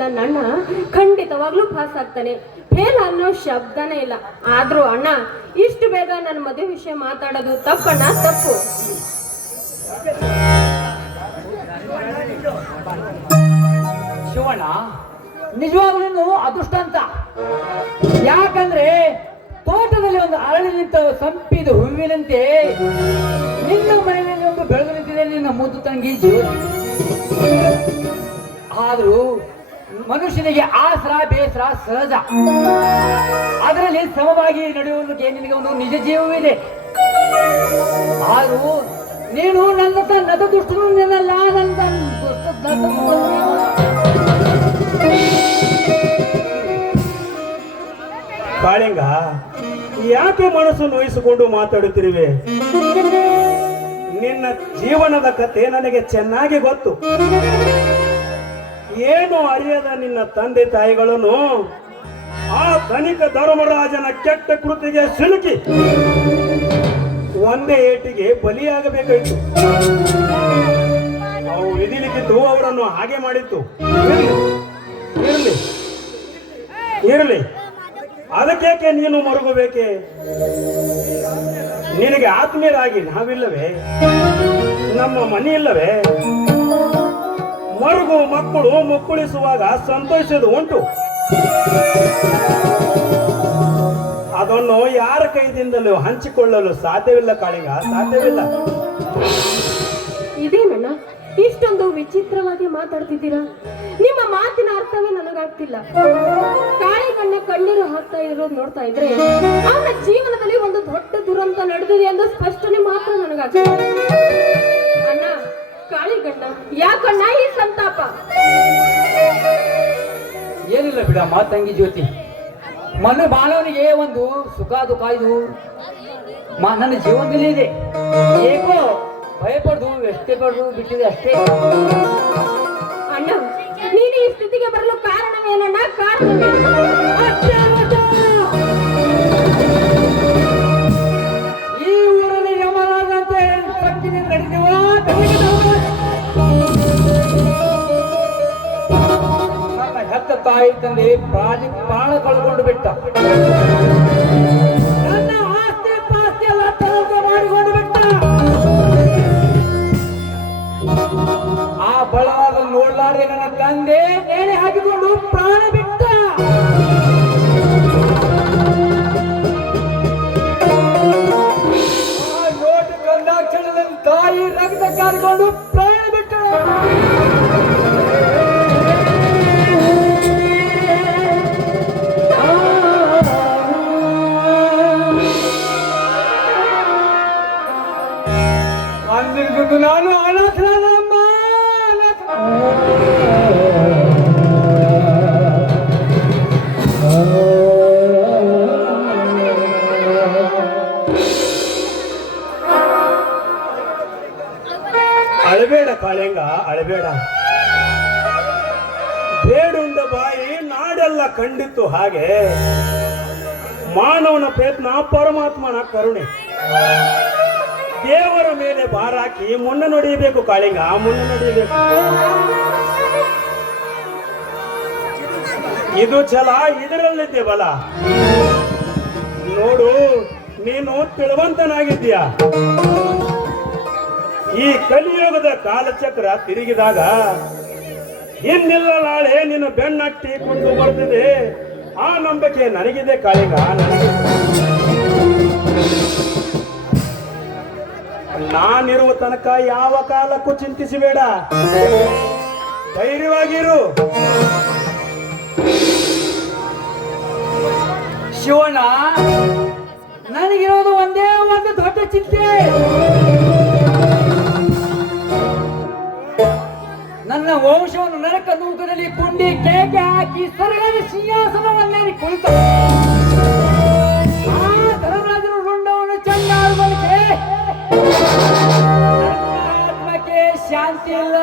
ನನ್ನ ಅಣ್ಣ ಖಂಡಿತವಾಗ್ಲೂ ಪಾಸ್ ಆಗ್ತಾನೆ, ಫೇಲ್ ಅನ್ನೋ ಶಬ್ದನೇ ಇಲ್ಲ. ಆದ್ರೂ ಅಣ್ಣ ಇಷ್ಟು ಬೇಗ ನನ್ನ ಮದುವೆ ವಿಷಯ ಮಾತಾಡೋದು ತಪ್ಪಣ್ಣ, ತಪ್ಪು. ಶಿವಣ್ಣ ನಿಜವಾಗ್ಲೂ ಅದೃಷ್ಟ ಅಂತ. ಯಾಕಂದ್ರೆ ತೋಟದಲ್ಲಿ ಒಂದು ಅರಳಿ ನಿಂತ ಸಂಪಿದ ಹೂವಿನಂತೆ ನಿನ್ನ ಮನೆಯಲ್ಲಿ ಒಂದು ಬೆಳೆದು ನಿಂತಿದೆ ನಿನ್ನ ಮುದ್ದು ತಂಗಿ ಜ್ಯೋತಿ. ಆದ್ರೂ ಮನುಷ್ಯನಿಗೆ ಆಸರ ಬೇಸರ ಸಹಜ, ಅದರಲ್ಲಿ ಸಮವಾಗಿ ನಡೆಯುವುದಕ್ಕೆ ನಿನಗೆ ಒಂದು ನಿಜ ಜೀವವಿದೆ. ಆದ್ರೂ ನೀನು ನನ್ನ ನದ ದುಷ್ಟನು ನಿನ್ನಲ್ಲ, ನನ್ನ ಕಾಳಿಂಗ, ಯಾಕೆ ಮನಸ್ಸು ನೋಯಿಸಿಕೊಂಡು ಮಾತಾಡುತ್ತಿರುವೆ? ನಿನ್ನ ಜೀವನದ ಕತೆ ನನಗೆ ಚೆನ್ನಾಗಿ ಗೊತ್ತು. ಏನು ಅರಿಯದ ನಿನ್ನ ತಂದೆ ತಾಯಿಗಳನ್ನು ಆ ಧನಿಕ ಧರ್ಮರಾಜನ ಕೆಟ್ಟ ಕೃತಿಗೆ ಸಿಲುಕಿ ಒಂದೇ ಏಟಿಗೆ ಬಲಿಯಾಗಬೇಕಾಯಿತು. ಅವು ವಿಧಿಲಿಕ್ಕಿದ್ದು ಅವರನ್ನು ಹಾಗೆ ಮಾಡಿತ್ತು. ಇರಲಿ ಇರಲಿ, ಅದಕ್ಕೇಕೆ ನೀನು ಮರುಗಬೇಕೆ? ನಿನಗೆ ಆತ್ಮೀಯರಾಗಿ ನಾವಿಲ್ಲವೇ? ನಮ್ಮ ಮನೆ ಇಲ್ಲವೇ? ಮರುಗು ಮಕ್ಕಳು ಮುಕ್ಕುಳಿಸುವಾಗ ಸಂತೋಷದ ಉಂಟು. ಅದನ್ನು ಯಾರ ಕೈದಿಂದಲೂ ಹಂಚಿಕೊಳ್ಳಲು ಸಾಧ್ಯವಿಲ್ಲ ಕಾಳಿಂಗ, ಸಾಧ್ಯವಿಲ್ಲ. ಇದೇನಣ್ಣ ಇಷ್ಟೊಂದು ವಿಚಿತ್ರವಾಗಿ ಮಾತಾಡ್ತಿದ್ದೀರಾ? ನಿಮ್ಮ ಮಾತಿನ ಅರ್ಥವೇ ನನಗಾಗ್ತಿಲ್ಲ. ಕಾಳಿಗಣ್ಣ ಕಣ್ಣೀರು ಹಾಕ್ತಾ ಇರೋದು ನೋಡ್ತಾ ಇದ್ರೆ ಅವನ ಜೀವನದಲ್ಲಿ ಒಂದು ದೊಡ್ಡ ದುರಂತ ನಡೆದಿದೆ ಎಂದು ಸ್ಪಷ್ಟನೆ ಮಾತ್ರ ನನಗಾಗ್ತಿದೆ. ಅಣ್ಣ, ಕಾಳಿಗಣ್ಣ ಯಾಕಣ್ಣ ಈ ಸಂತಾಪ? ಏನಿಲ್ಲ ಬಿಡ ಮಾತಂಗಿ ಜ್ಯೋತಿ, ಮಾನವನಿಗೆ ಒಂದು ಸುಖ ದುಃಖ ಇದು ನನ್ನ ಜೀವನದಲ್ಲಿ ಇದೆ. ಏಕೋ ಭಯಪಡ್ದು ಎಷ್ಟೇ ಪಡ್ದು ಬಿಟ್ಟಿದೆ ಅಷ್ಟೇ. ಅಣ್ಣ, ನೀನು ಈ ಸ್ಥಿತಿಗೆ ಬರಲು ಕಾರಣವೇನಣ್ಣ? ಈ ಊರಲ್ಲಿ ಯಮರಾಜಂತೆ ಶಕ್ತಿಗೆ ನಡೆಸುವ ನನ್ನ ಹೆತ್ತ ತಾಯಿ ತಂದೆ ಪ್ರಾಣ ಕಳ್ಕೊಂಡು ಬಿಟ್ಟ. ನನ್ನ ಆಸ್ತಿ ಪಾಸ್ತಿ ಎಲ್ಲ ತಲಕ ಮಾಡಿಕೊಂಡು ಬಿಟ್ಟ. ಆ ಬಳವಾದ ನೋಡ್ಲಾರ್ದೆ ನನ್ನ ತಂದೆ ನೇಣೆ ಹಾಕಿಕೊಂಡು ಪ್ರಾಣ ಬಿಟ್ಟ. ಆ ನೋಟು ಕಂದಾಕ್ಷಣ ನನ್ನ ತಾಯಿ ರಕ್ತ ಕಾರಿಕೊಂಡು ಪ್ರಾಣ ಬಿಟ್ಟ. ಅಂದಿರ್ಬೇಕು ನಾನು ಅನಾಥನಮ್ಮ. ಅಳಬೇಡ ಕಾಳಿಂಗ, ಅಳಬೇಡ. ಬೇಡುಂಡ ಬಾಯಿ ನಾಡೆಲ್ಲ ಕಂಡಿತ್ತು. ಹಾಗೆ ಮಾನವನ ಪ್ರಯತ್ನ ಪರಮಾತ್ಮನ ಕರುಣೆ. ದೇವರ ಮೇಲೆ ಬಾರಾಕಿ ಮುನ್ನ ನಡೆಯಬೇಕು ಕಾಳಿಂಗ, ಮುನ್ನ ನಡೆಯಬೇಕು. ಇದು ಛಲ, ಇದರಲ್ಲಿದ್ದೆ ಬಲ. ನೋಡು, ನೀನು ತಿಳುವಂತನಾಗಿದ್ದೀಯ. ಈ ಕಲಿಯುಗದ ಕಾಲಚಕ್ರ ತಿರುಗಿದಾಗ ಇನ್ನಿಲ್ಲ ನಾಳೆ ನಿನ್ನ ಬೆನ್ನಟ್ಟಿ ಕೊಂಡು ಬರ್ತಿದೆ. ಆ ನಂಬಿಕೆ ನನಗಿದೆ ಕಾಳಿಂಗ, ನನಗೆ. ನಾನಿರುವ ತನಕ ಯಾವ ಕಾಲಕ್ಕೂ ಚಿಂತಿಸಬೇಡ, ಧೈರ್ಯವಾಗಿರು. ಶಿವಣ್ಣ, ನನಗಿರೋದು ಒಂದೇ ಒಂದು ದೊಡ್ಡ ಚಿಂತೆ. ನನ್ನ ವಂಶವನ್ನು ನರಕ ನೂಕದಲ್ಲಿ ಕುಂಡಿ ಕೇಕೆ ಹಾಕಿ ಸರಗದ ಸಿಂಹಾಸನವನ್ನೇರಿ ಕುಳಿತ ಆ ಧರ್ಮರಾಜನು ರುಂಡವನ್ನು ಚಂಡಾಡುವುದಕ್ಕೆ ಆತ್ಮಕ್ಕೆ ಶಾಂತಿ ಇಲ್ಲ,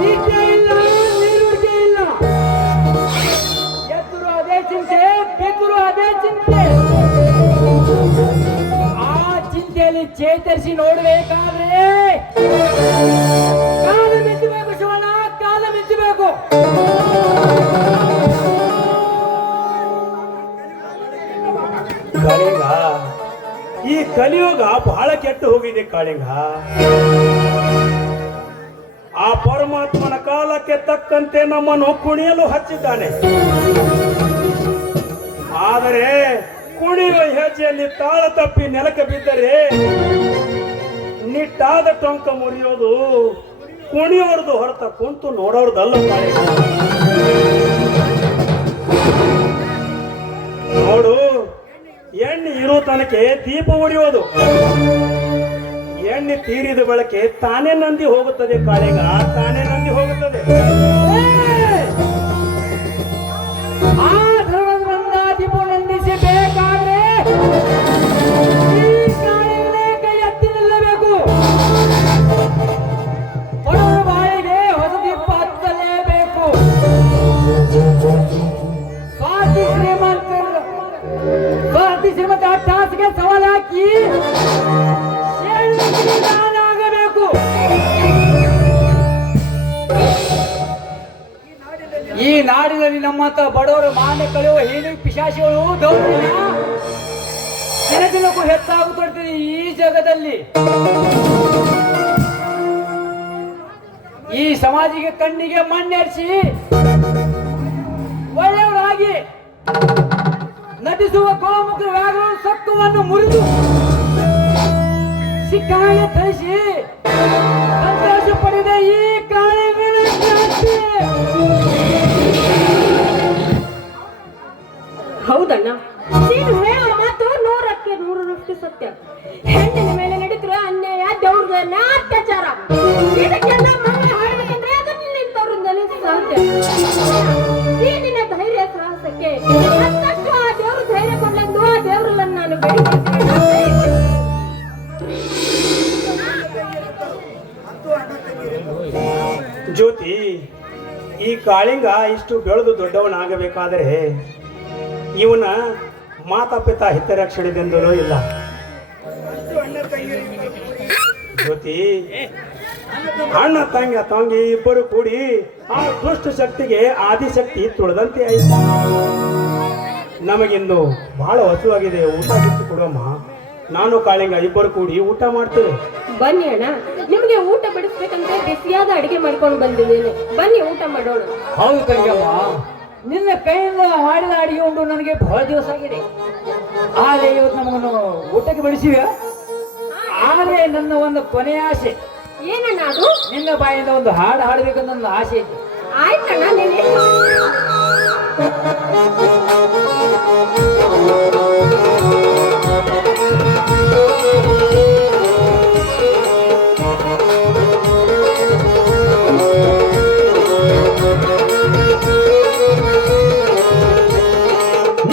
ನಿದ್ದೆ ಇಲ್ಲ, ನಿರುಡಿಕೆ ಇಲ್ಲ. ಎದ್ರು ಅದೇ ಚಿಂತೆ, ಬೆದ್ರು ಅದೇ ಚಿಂತೆ. ಆ ಚಿಂತೆಯಲ್ಲಿ ಚೇತರಿಸಿ ನೋಡಬೇಕಾದ್ರೆ ಕಾಲ ಮಿಂಚಬೇಕು ಶಿವಣ್ಣ, ಕಾಲ ಮಿಂಚಬೇಕು. ಕಲಿಯುಗ ಬಹಳ ಕೆಟ್ಟು ಹೋಗಿದೆ ಕಾಳಿಂಗ. ಆ ಪರಮಾತ್ಮನ ಕಾಲಕ್ಕೆ ತಕ್ಕಂತೆ ನಮ್ಮನ್ನು ಕುಣಿಯಲು ಹಚ್ಚಿದ್ದಾನೆ. ಆದರೆ ಕುಣಿಯುವ ಹೆಜ್ಜೆಯಲ್ಲಿ ತಾಳ ತಪ್ಪಿ ನೆಲಕ್ಕೆ ಬಿದ್ದರೆ ನಿಟ್ಟಾದ ಟೊಂಕ ಮುರಿಯೋದು ಕುಣಿಯೋರ್ದು ಹೊರತ ಕುಂತು ನೋಡೋರ್ದಲ್ಲ ಕಾಳಿಂಗ. ನೋಡು, ಎಣ್ಣೆ ಇರೋ ತನಕ ದೀಪ ಉರಿಯೋದು, ಎಣ್ಣೆ ತೀರಿದ ಬಳಕೆ ತಾನೇ ನಂದಿ ಹೋಗುತ್ತದೆ ಕಾಳಿಂಗ, ತಾನೇ ನಂದಿ ಹೋಗುತ್ತದೆ. ಆ ಧ್ರುವದಿಂದ ದೀಪ ನಂದಿಸಬೇಕಾದ್ರೆ ಈ ಕಾಳಿಂಗನೇ ಕೈ ಎತ್ತಿ ನಿಲ್ಲಬೇಕು. ಬಡವರ ಬಾಯಿಗೆ ಹೊಸ ದೀಪ ಹತ್ತಲೇಬೇಕು. ಸ್ವಾತಿ ಶ್ರೀಮಂತ ಟಾಸ್ಗೆ ಸವಾಲು ಹಾಕಿ ಆಗಬೇಕು. ಈ ನಾಡಿನಲ್ಲಿ ನಮ್ಮಂತ ಬಡವರು ಮಾನ್ಯ ಕಳೆಯುವ ಹೀನಿ ಪಿಶಾಚಿಗಳು ದೌರ್ಜನ್ಯ ದಿನದಿನಕ್ಕೂ ಹೆಚ್ಚಾಗುತ್ತಿದೆ ಈ ಜಗದಲ್ಲಿ. ಈ ಸಮಾಜಿಗೆ ಕಣ್ಣಿಗೆ ಮಣ್ಣೆರಿಸಿ ಒಳ್ಳೆಯವರಾಗಿ ನಟಿಸುವ ಗೋಮುಖ ವ್ಯಾಘ್ರ ಸತ್ವವನ್ನು ಮುರಿದು ಸಿಕ್ಕಾಗ ತರಿಸಿ ಸಂತೋಷ ಪಡೆದ ಈ ಕಾಳಿಂಗನ ಕ್ರಾಂತಿ. ಹೌದಣ್ಣ, ನೀನು ಹೇಳೋ ಮಾತು 100ಕ್ಕೆ 100ರಷ್ಟು ಸತ್ಯ. ಹೆಣ್ಣಿನ ಮೇಲೆ ನಡೀತಿರೋ ಅನ್ಯಾಯ, ದೌರ್ಜನ್ಯ, ಅತ್ಯಾಚಾರ ಇದಕ್ಕೆಲ್ಲ ಮನೆ ಹಾಡಬೇಕಂದ್ರೆ ಅದನ್ನು ನಿಂತವರಿಂದಲೇ ಸಾಧ್ಯ. ಈ ನಿನ್ನ ಧೈರ್ಯ ಸಾಹಸಕ್ಕೆ ಮತ್ತಷ್ಟು ಆ ದೇವರು ಧೈರ್ಯ ಕೊಡಲೆಂದು ಆ ದೇವರನ್ನ ನಾನು ಬೇಡಿಕೊಳ್ತೀನಿ. ಜ್ಯೋತಿ, ಈ ಕಾಳಿಂಗ ಇಷ್ಟು ಬೆಳೆದು ದೊಡ್ಡವನಾಗಬೇಕಾದರೆ ಇವನ ಮಾತಾಪಿತಾ ಹಿತರಕ್ಷಣೆದೆಂದಲೂ ಇಲ್ಲ. ಜ್ಯೋತಿ, ಅಣ್ಣ ತಂಗಿ ಇಬ್ಬರು ಕೂಡಿ ಆ ದುಷ್ಟ ಶಕ್ತಿಗೆ ಆದಿಶಕ್ತಿ ತುಳಿದಂತೆ ಆಯಿತು. ನಮಗಿಂದು ಬಹಳ ಹಸುವಾಗಿದೆ, ಊಟ ಬಿಟ್ಟು ಕೊಡಮ್ಮ. ನಾನು ಕಾಳಿಂಗ ಇಬ್ಬರು ಕೂಡಿ ಊಟ ಮಾಡ್ತೇವೆ. ಬನ್ನಿ ಅಣ್ಣ, ನಿಮ್ಗೆ ಊಟ ಬಿಡಿಸ್ಬೇಕಂತ ಬಿಸಿಯಾದ ಅಡಿಗೆ ಮಾಡ್ಕೊಂಡು ಬಂದಿದ್ದೇನೆ. ಬನ್ನಿ ಊಟ ಮಾಡೋಣ. ಹೌದು ತಂಗಮ್ಮ, ನಿನ್ನ ಕೈಯಿಂದ ಮಾಡಿದ ಅಡಿಗೆ ಉಂಡು ನನಗೆ ಬಹಳ ದಿವಸ ಆಗಿದೆ. ಆದರೆ ಇವತ್ತು ನಮಗನ್ನು ಊಟಕ್ಕೆ ಬಡಿಸಿವೆ. ಆದರೆ ನನ್ನ ಒಂದು ಕೊನೆಯ ಆಸೆ, ಏನಣ್ಣ ಅದು? ನಿನ್ನ ಬಾಯಿಂದ ಒಂದು ಹಾಡು ಹಾಡಬೇಕಂತ ನನ್ನ ಆಸೆ ಇದೆ. ಆಯ್ತಣ್ಣ, ನೀನು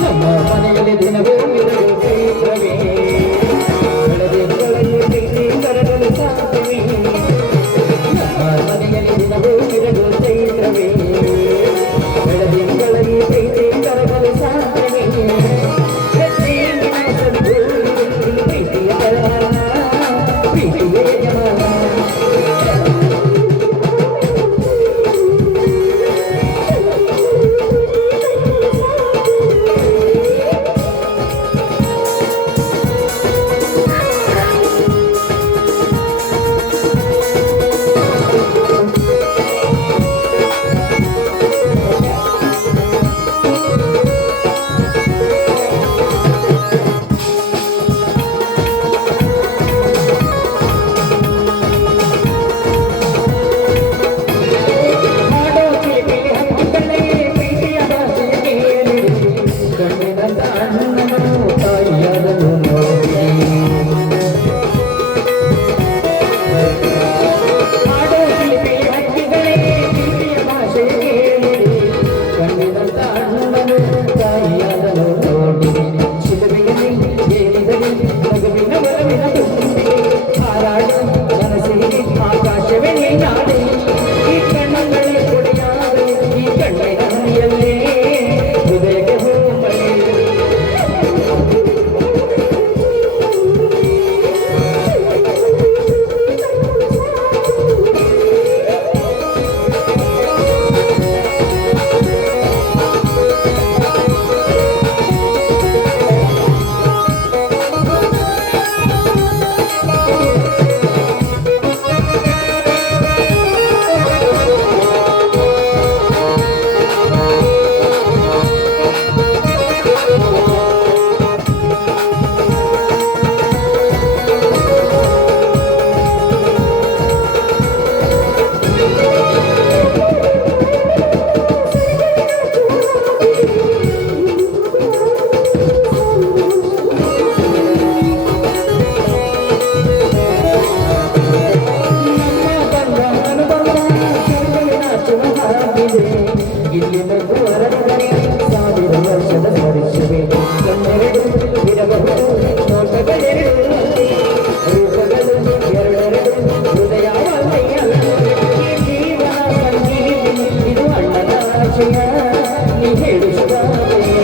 ನಮ್ಮ ಮನೆಯಲ್ಲಿ ದಿನವೇ ಮಿರಳು ಚೈತ್ರವೇ, ಬೆಳದಿಂಗಳಲ್ಲಿ ಪ್ರೀತಿ ಕರಗಲು ಸಾಧ್ಯವೇ. ನಮ್ಮ ಮನೆಯಲ್ಲಿ ದಿನವೇ ಮಿರಳು ಚೈತ್ರವೇ, ಬೆಳದಿಂಗಳಲ್ಲಿ ಪ್ರೀತಿ ಆಸೆಯ ನೀ ಹೇಳಿಸುವಾಸೆಯ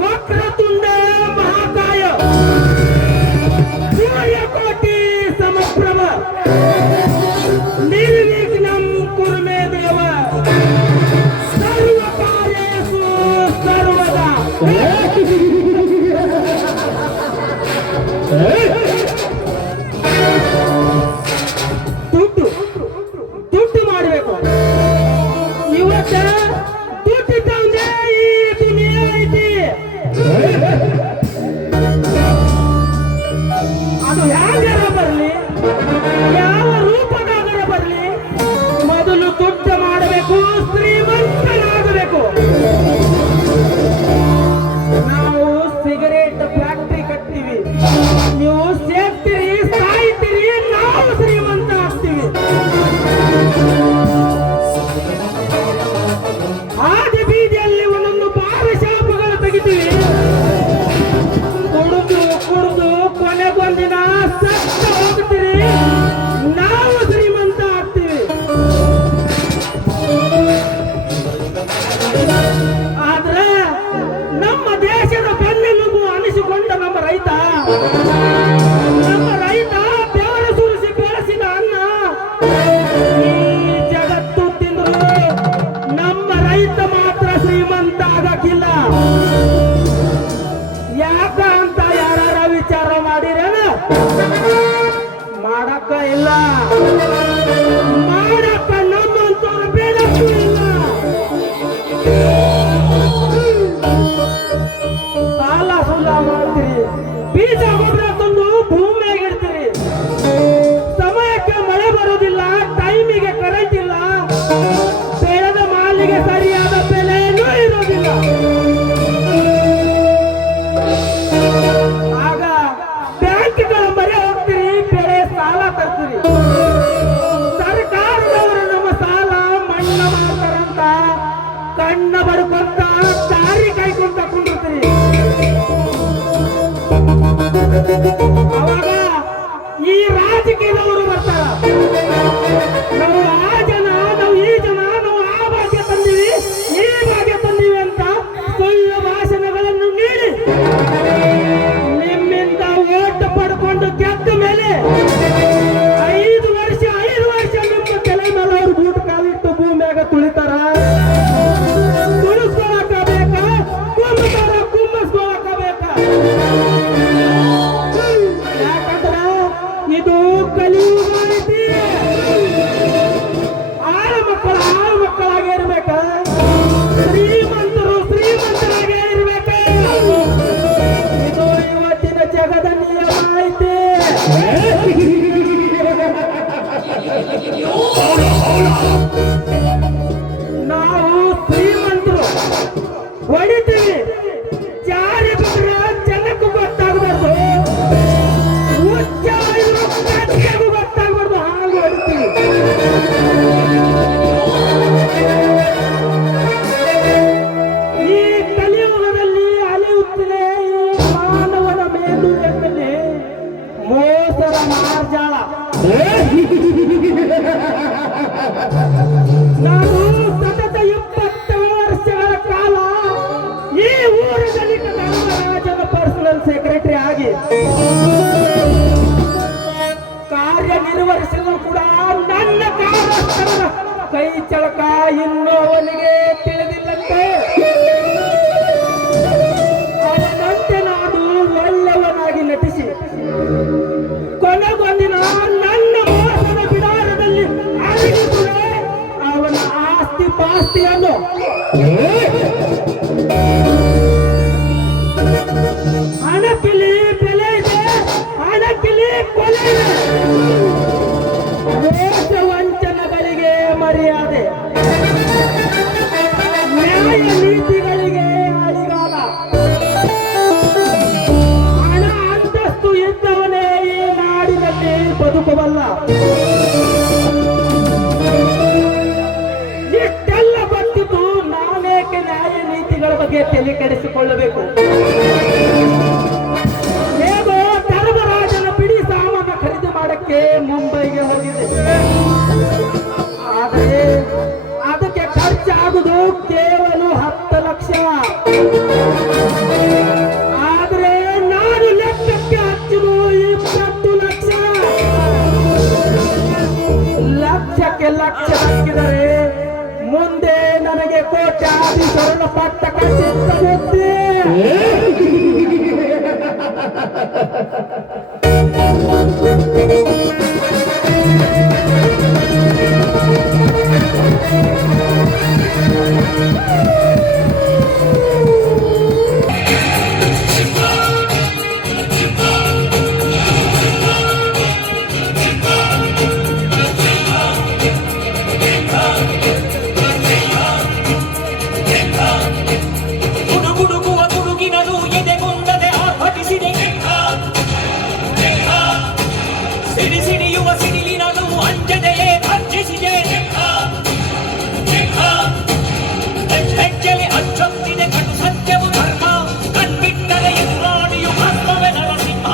ವಕ್ರತುಂಡ ಮಹಾಕಾಯ ಸೂರ್ಯಕೋಟಿ ಸಮಪ್ರಭ ನಿರ್ವಿಘ್ನಂ ಕುರು ಮೇ ದೇವ ಸರ್ವ ಕಾರ್ಯೇಷು ಸರ್ವದಾ. ದುಡ್ಡು ದುಡ್ಡು ಮಾಡಬೇಕು ಇವತ್ತ ದುಡ್ಡು ತಂದೆ ಈ ದುನಿಯಾ ಐತಿ. ಅದು ಯಾವ್ಯಾರ ಬರ್ಲಿ ಯಾವ ರೂಪದಾಗರ ಬರ್ಲಿ ಮೊದಲು ದುಡ್ಡು ಮಾಡಬೇಕು, ಶ್ರೀಮಂತನಾಗಬೇಕು. ನಾವು ಸಿಗರೇಟ್ ಫ್ಯಾಕ್ಟ್ರಿ ಕಟ್ತೀವಿ, ನೀವು ಸೆಕ್ರೆಟರಿ ಆಗಿ ಕಾರ್ಯನಿರ್ವಹಿಸಿದ್ರು ಕೂಡ ನನ್ನ ಕಾರ್ಯಸ್ಥಳದ ಕೈ ಚಳಕ ಇನ್ನೂ ಅವನಿಗೆ ತಿಳಿದಿಲ್ಲಂತೆ. ಅವನಂತೆ ನಾನು ಒಳ್ಳೆಯವನಾಗಿ ನಟಿಸಿ ಕೊನೆಗೊಂದಿನ ನನ್ನ ಮೋಸದ ಬಿಡಾರದಲ್ಲಿ ಅಡಗಿಸುವೆ ಅವನ ಆಸ್ತಿ ಪಾಸ್ತಿಯನ್ನು. ಹಣಕ್ಕಿಲಿ ಬೆಲೆ ಇದೆ, ಹಣಕ್ಕಿಲಿ ಕೊಲೆ ಇದೆ. ಮೋಸ ವಂಚನೆಗಳಿಗೆ ಮರ್ಯಾದೆ, ನ್ಯಾಯ ನೀತಿಗಳಿಗೆ ಅಡಿಗಾಲ. ಹಣ ಅಂತಸ್ತು ಇದ್ದವನೇ ಈ ನಾಡಿನಲ್ಲಿ ಬದುಕಬಲ್ಲ. ಇಷ್ಟೆಲ್ಲ ಬಂದಿದ್ದು ನಾನೇಕೆ ನ್ಯಾಯ ನೀತಿಗಳ ಬಗ್ಗೆ ತಲೆ ಕೆಡಿಸಿಕೊಳ್ಳಬೇಕು? ಹೇಗೋ ಧರ್ಮರಾಜನ ಬಿಡಿ ಸಾಮಾನ ಖರೀದಿ ಮಾಡಕ್ಕೆ ಮುಂಬೈಗೆ ಹೋಗಿದೆ. ಆದರೆ ಅದಕ್ಕೆ ಖರ್ಚಾಗುವುದು ಕೇವಲ 10 ಲಕ್ಷ. ಆದ್ರೆ ನಾನು ಲೆಕ್ಕಕ್ಕೆ ಹಚ್ಚುವುದು 20 ಲಕ್ಷ. ಲಕ್ಷಕ್ಕೆ ಲಕ್ಷ ಹಾಕಿದರೆ ಮುಂದೆ ನನಗೆ ಕೋಟ್ಯಾಧೀಶ್ವರನ ಪಟ್ಟ ಕಟ್ಟಿಸುತ್ತೆ. ಗುಡುಗುಡುಗುವ ಗುಡುಗಿನದು ಎದೆಗುಂದದೆ ಆರ್ಭಟಿಸಿದೆ. ಸಿಡಿ ಸಿಡಿಯುವ ಸಿಡಿಲಿನದು ಅಂಜದೆಯೇ ಭರ್ಜಿಸಿದೆ. ಹೆಜ್ಜೆಲೆ ಅಚ್ಚೊತ್ತಿದೆ ಕಟು ಸತ್ಯವು ಧರ್ಮ. ಕಣ್ಬಿಟ್ಟರೆ ಎದುರಾಡಿಯು ಭಸ್ಮವೇ ನರಸಿಂಹ.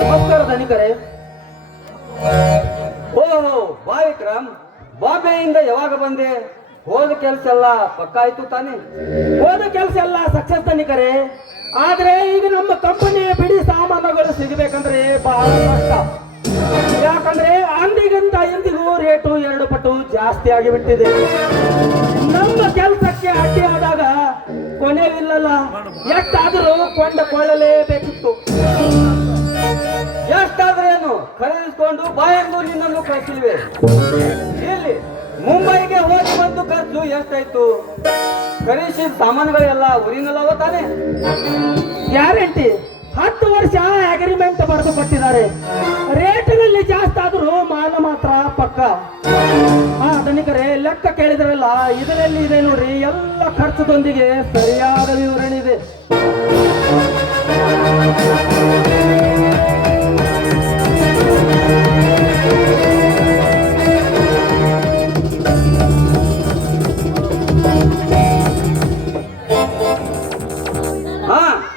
ನಮಸ್ಕಾರ ಧನಿಕರೇ. ಓಹೋ ಬಾ ವಿಕ್ರಮ್, ಬಾಂಬೆಯಿಂದ ಯಾವಾಗ ಬಂದೆ? ಹೋದ ಕೆಲಸ ಎಲ್ಲ ಪಕ್ಕ ಆಯ್ತು ತಾನೆ? ಹೋದ ಕೆಲಸ ಎಲ್ಲ ಸಕ್ಸಸ್ ಧನಿಕರೇ. ಆದ್ರೆ ಈಗ ನಮ್ಮ ಕಂಪನಿಯ ಬಿಡಿ ಸಾಮಾನುಗಳು ಸಿಗಬೇಕಂದ್ರೆ ಬಹಳ ಕಷ್ಟ. ಯಾಕಂದ್ರೆ ಅಂದಿಗಿಂತ ಇಂದಿಗೂ ರೇಟು 2 ಪಟ್ಟು ಜಾಸ್ತಿ ಆಗಿಬಿಟ್ಟಿದೆ. ನಮ್ಮ ಕೆಲಸಕ್ಕೆ ಅಡ್ಡಿ ಆದಾಗ ಕೊನೆವಿಲ್ಲಲ್ಲ, ಎಷ್ಟಾದರೂ ಕೊಂಡುಕೊಳ್ಳಲೇಬೇಕಿತ್ತು. ಎಷ್ಟಾದ್ರೇನು ಖರೀದಿಸಿಕೊಂಡು ಬಾಯಂದು ನಿನ್ನನ್ನು ಕಳಿಸಿಲ್ವೆ. ಇಲ್ಲಿ ಮುಂಬೈಗೆ ಹೋಗಿ ಬಂದು ಖರ್ಚು ಎಷ್ಟಾಯ್ತು? ಖರೀದಿಸಿದ ಸಾಮಾನುಗಳೆಲ್ಲ ಊರಿನಲ್ಲವ ತಾನೆ? ಗ್ಯಾರಂಟಿ 10 ವರ್ಷ ಅಗ್ರಿಮೆಂಟ್ ಬರೆದು ಕೊಟ್ಟಿದ್ದಾರೆ. ರೇಟಿನಲ್ಲಿ ಜಾಸ್ತಿ ಆದ್ರೂ ಮಾನ ಮಾತ್ರ ಪಕ್ಕ. ಧನಿಕರೇ, ಲೆಕ್ಕ ಕೇಳಿದ್ರಲ್ಲ, ಇದರಲ್ಲಿ ಇದೆ ನೋಡ್ರಿ, ಎಲ್ಲ ಖರ್ಚದೊಂದಿಗೆ ಸರಿಯಾದ ವಿವರಣೆ ಇದೆ.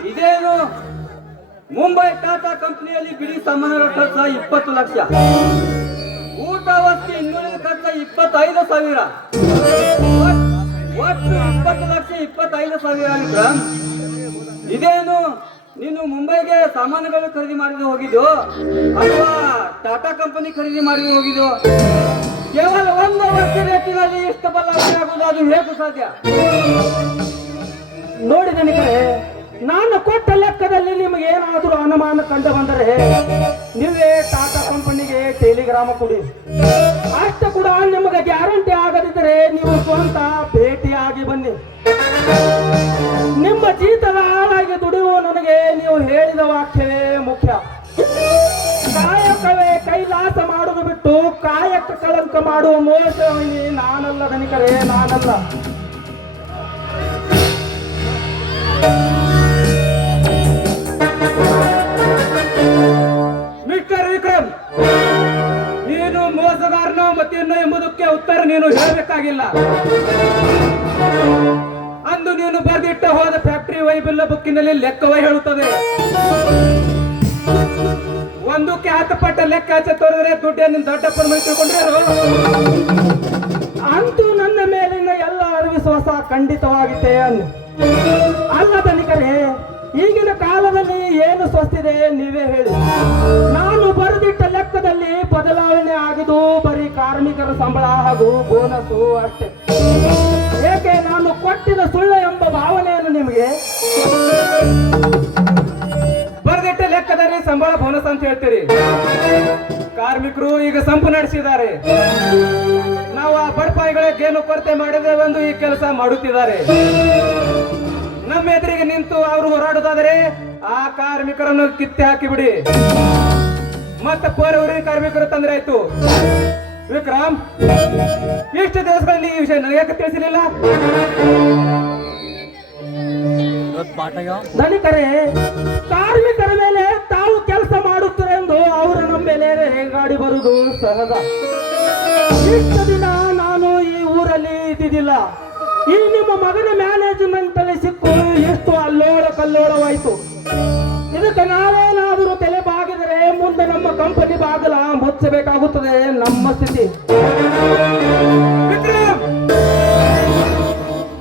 ಇದೇನು ಮುಂಬೈ ಟಾಟಾ ಕಂಪನಿಯಲ್ಲಿ ಬಿಡಿ ಸಾಮಾನುಗಳ ಖರ್ಚು 20 ಲಕ್ಷ, ಊಟ ವಸ್ತು ಇನ್ನುಳಿದ ಖರ್ಚು 25,000. ಒಟ್ಟು 20,25,000 ವಿಕ್ರಮ್. ಇದೇನು ನೀನು ಮುಂಬೈಗೆ ಸಾಮಾನುಗಳು ಖರೀದಿ ಮಾಡಿದ್ದು ಹೋಗಿದ್ದು ಅಥವಾ ಟಾಟಾ ಕಂಪನಿ ಖರೀದಿ ಮಾಡಿದ್ದು ಹೋಗಿದ್ದು? ಕೇವಲ 1 ವರ್ಷ ರೇಟಿನಲ್ಲಿ ಇಷ್ಟು ಬದಲಾವಣೆ ಆಗುವುದು ಅದು ಹೇಗೆ ಸಾಧ್ಯ? ನೋಡಿ ನನಗೆ ನಾನು ಕೊಟ್ಟ ಲೆಕ್ಕದಲ್ಲಿ ನಿಮಗೆ ಏನಾದರೂ ಅನುಮಾನ ಕಂಡು ಬಂದರೆ ನೀವೇ ಟಾಟಾ ಕಂಪನಿಗೆ ಟೆಲಿಗ್ರಾಮ ಕೊಡಿ. ಅಷ್ಟು ಕೂಡ ನಿಮಗೆ ಗ್ಯಾರಂಟಿ ಆಗದಿದ್ದರೆ ನೀವು ಸ್ವಂತ ಭೇಟಿಯಾಗಿ ಬನ್ನಿ. ನಿಮ್ಮ ಜೀತದ ಹಾಳಾಗಿ ದುಡಿಯುವ ನನಗೆ ನೀವು ಹೇಳಿದ ವಾಕ್ಯವೇ ಮುಖ್ಯ. ಕಾಯಕವೇ ಕೈಲಾಸ ಮಾಡುವುದು ಬಿಟ್ಟು ಕಾಯಕ ಕಳಂಕ ಮಾಡುವ ಮೋಸವೇ ನಾನಲ್ಲ ಧನಿಕರೇ, ನಾನಲ್ಲ. ಮಿಸ್ಟರ್ ವಿಕ್ರಮ್, ನೀನು ಮೋಸಗಾರನೋ ಮತ್ತೇನೋ ಎಂಬುದಕ್ಕೆ ಉತ್ತರ ನೀನು ಹೇಳಬೇಕಾಗಿಲ್ಲ. ಅಂದು ನೀನು ಬರೆದಿಟ್ಟ ಹೋದ ಫ್ಯಾಕ್ಟರಿ ವೈಬಿಲ್ಲ ಬುಕ್ಕಿನಲ್ಲಿ ಲೆಕ್ಕವೇ ಹೇಳುತ್ತದೆ. ಒಂದಕ್ಕೆ 10 ಪಟ್ಟ ಲೆಕ್ಕ ಆಚೆ ತೋರಿದ್ರೆ ದುಡ್ಡನ್ನು ದೊಡ್ಡಪ್ಪನ ಮನೆ ತಿಳ್ಕೊಂಡ್ರೆ ಅಂತೂ ನನ್ನ ಮೇಲಿನ ಎಲ್ಲ ವಿಶ್ವಾಸ ಖಂಡಿತವಾಗಿದೆ ಅಲ್ಲ ಧನಿಕರೇ. ಈಗಿನ ಕಾಲದಲ್ಲಿ ಏನು ಸ್ವಸ್ತಿದೆ ನೀವೇ ಹೇಳಿ. ನಾನು ಬರೆದಿಟ್ಟ ಲೆಕ್ಕದಲ್ಲಿ ಬದಲಾವಣೆ ಆಗಿದ್ದು ಬರೀ ಕಾರ್ಮಿಕರ ಸಂಬಳ ಹಾಗೂ ಬೋನಸ್ಸು ಅಷ್ಟೇ. ಏಕೆ ನಾನು ಕೊಟ್ಟಿದ ಸುಳ್ಳು ಎಂಬ ಭಾವನೆಯನ್ನು ನಿಮಗೆ? ಬರೆದಿಟ್ಟ ಲೆಕ್ಕದಲ್ಲಿ ಸಂಬಳ ಬೋನಸ್ ಅಂತ ಹೇಳ್ತೀರಿ. ಕಾರ್ಮಿಕರು ಈಗ ಸಂಪು ನಡೆಸಿದ್ದಾರೆ. ನಾವು ಆ ಬಡಪಾಯಿಗಳಿಗೆ ಏನು ಕೊರತೆ ಮಾಡಿದ್ರೆ ಒಂದು ಈ ಕೆಲಸ ಮಾಡುತ್ತಿದ್ದಾರೆ. ನಮ್ಮ ಎದುರಿಗೆ ನಿಂತು ಅವರು ಹೋರಾಡುವುದಾದರೆ ಆ ಕಾರ್ಮಿಕರನ್ನು ಕಿತ್ತೆ ಹಾಕಿಬಿಡಿ. ಮತ್ತೆ ಪರವರಿ ಕಾರ್ಮಿಕರು ತೊಂದರೆ ಆಯ್ತು. ವಿಕ್ರಮ್, ಇಷ್ಟು ದಿವಸಗಳಲ್ಲಿ ಈ ವಿಷಯ ನನಗೆ ತಿಳಿಸಲಿಲ್ಲ. ಧನಿಕರೇ, ಕಾರ್ಮಿಕರ ಮೇಲೆ ತಾವು ಕೆಲಸ ಮಾಡುತ್ತಾರೆ ಎಂದು ಅವರು ನಮ್ಮ ಮೇಲೆ ರೇಗಾಡಿ ಬರುವುದು ಸಹಜ. ಇಷ್ಟು ದಿನ ನಾನು ಈ ಊರಲ್ಲಿ ಇದ್ದಿದ್ದಿಲ್ಲ. ಈ ನಿಮ್ಮ ಮಗನ ಮ್ಯಾನೇಜ್ಮೆಂಟ್ ಅಲ್ಲಿ ಸಿಕ್ಕು ಎಷ್ಟು ಅಲ್ಲೋಳ ಕಲ್ಲೋಳವಾಯಿತು. ಇದಕ್ಕೆ ನಾವೇನಾದರೂ ತಲೆ ಬಾಗಿದರೆ ಮುಂದೆ ನಮ್ಮ ಕಂಪನಿ ಬಾಗಲ ಮುಚ್ಚಬೇಕಾಗುತ್ತದೆ. ನಮ್ಮ ಸ್ಥಿತಿ.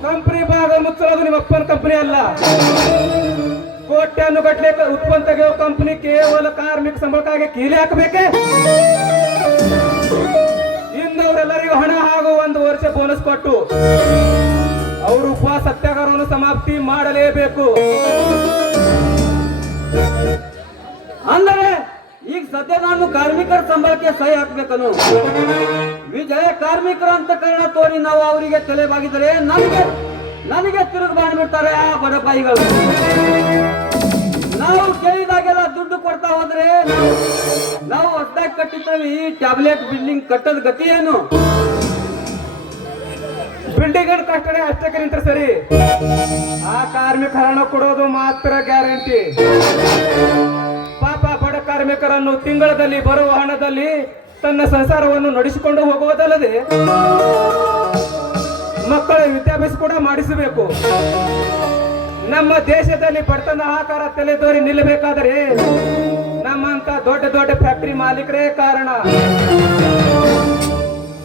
ಕಂಪನಿ ಭಾಗ ಮುಚ್ಚೋದು ನಿಮ್ಮ ಅಪ್ಪನ ಕಂಪನಿ ಅಲ್ಲ. ಕೋಟ್ಯನ್ನು ಗಟ್ಟಲೆ ಉತ್ಪನ್ನ ತೆಗೆಯೋ ಕಂಪನಿ ಕೇವಲ ಕಾರ್ಮಿಕ ಸಂಬಳಕ್ಕಾಗಿ ಕೀಲಿ ಹಾಕಬೇಕೆ? ಇಂದವರೆಲ್ಲರಿಗೂ ಹಣ ಹಾಗೂ 1 ವರ್ಷ ಬೋನಸ್ ಕೊಟ್ಟು ಅವರು ಉಪವಾಸ ಸತ್ಯಾಗ್ರಹವನ್ನು ಸಮಾಪ್ತಿ ಮಾಡಲೇಬೇಕು. ಅಂದರೆ ಈಗ ಸದ್ಯ ನಾನು ಕಾರ್ಮಿಕರ ಸಂಬಳಕ್ಕೆ ಸಹಿ ಹಾಕ್ಬೇಕನು. ವಿಜಯ ಕಾರ್ಮಿಕರ ಅಂತ ಕಾರಣ ತೋರಿ ನಾವು ಅವರಿಗೆ ತಲೆ ಬಾಗಿದರೆ ನನಗೆ ತಿರುಗಿ ಮಾಡಿಬಿಡ್ತಾರೆ ಆ ಬಡಪಾಯಿಗಳು. ನಾವು ಕೇಳಿದಾಗೆಲ್ಲ ದುಡ್ಡು ಕೊಡ್ತಾ ಹೋದ್ರೆ ನಾವು ಹೊಸದಾಗಿ ಕಟ್ಟಿದ್ದೇವೆ ಈ ಟ್ಯಾಬ್ಲೆಟ್ ಬಿಲ್ಡಿಂಗ್ ಕಟ್ಟದ ಗತಿ ಏನು? ಬಿಲ್ಡಿಂಗ್ ಅನ್ನು ಕಟ್ಟಣೆ ಅಷ್ಟಕ್ಕೆ ನಿಂತರೆ ಸರಿ, ಆ ಕಾರ್ಮಿಕ ಹಣ ಕೊಡೋದು ಮಾತ್ರ ಗ್ಯಾರಂಟಿ. ಪಾಪ ಬಡ ಕಾರ್ಮಿಕರನ್ನು ತಿಂಗಳಲ್ಲಿ ಬರುವ ಹಣದಲ್ಲಿ ತನ್ನ ಸಂಸಾರವನ್ನು ನಡೆಸಿಕೊಂಡು ಹೋಗುವುದಲ್ಲದೆ ಮಕ್ಕಳ ವಿದ್ಯಾಭ್ಯಾಸ ಕೂಡ ಮಾಡಿಸಬೇಕು. ನಮ್ಮ ದೇಶದಲ್ಲಿ ಬಡತನ ಆಕಾರ ತಲೆದೋರಿ ನಿಲ್ಲಬೇಕಾದರೆ ನಮ್ಮಂತ ದೊಡ್ಡ ದೊಡ್ಡ ಫ್ಯಾಕ್ಟರಿ ಮಾಲೀಕರೇ ಕಾರಣ.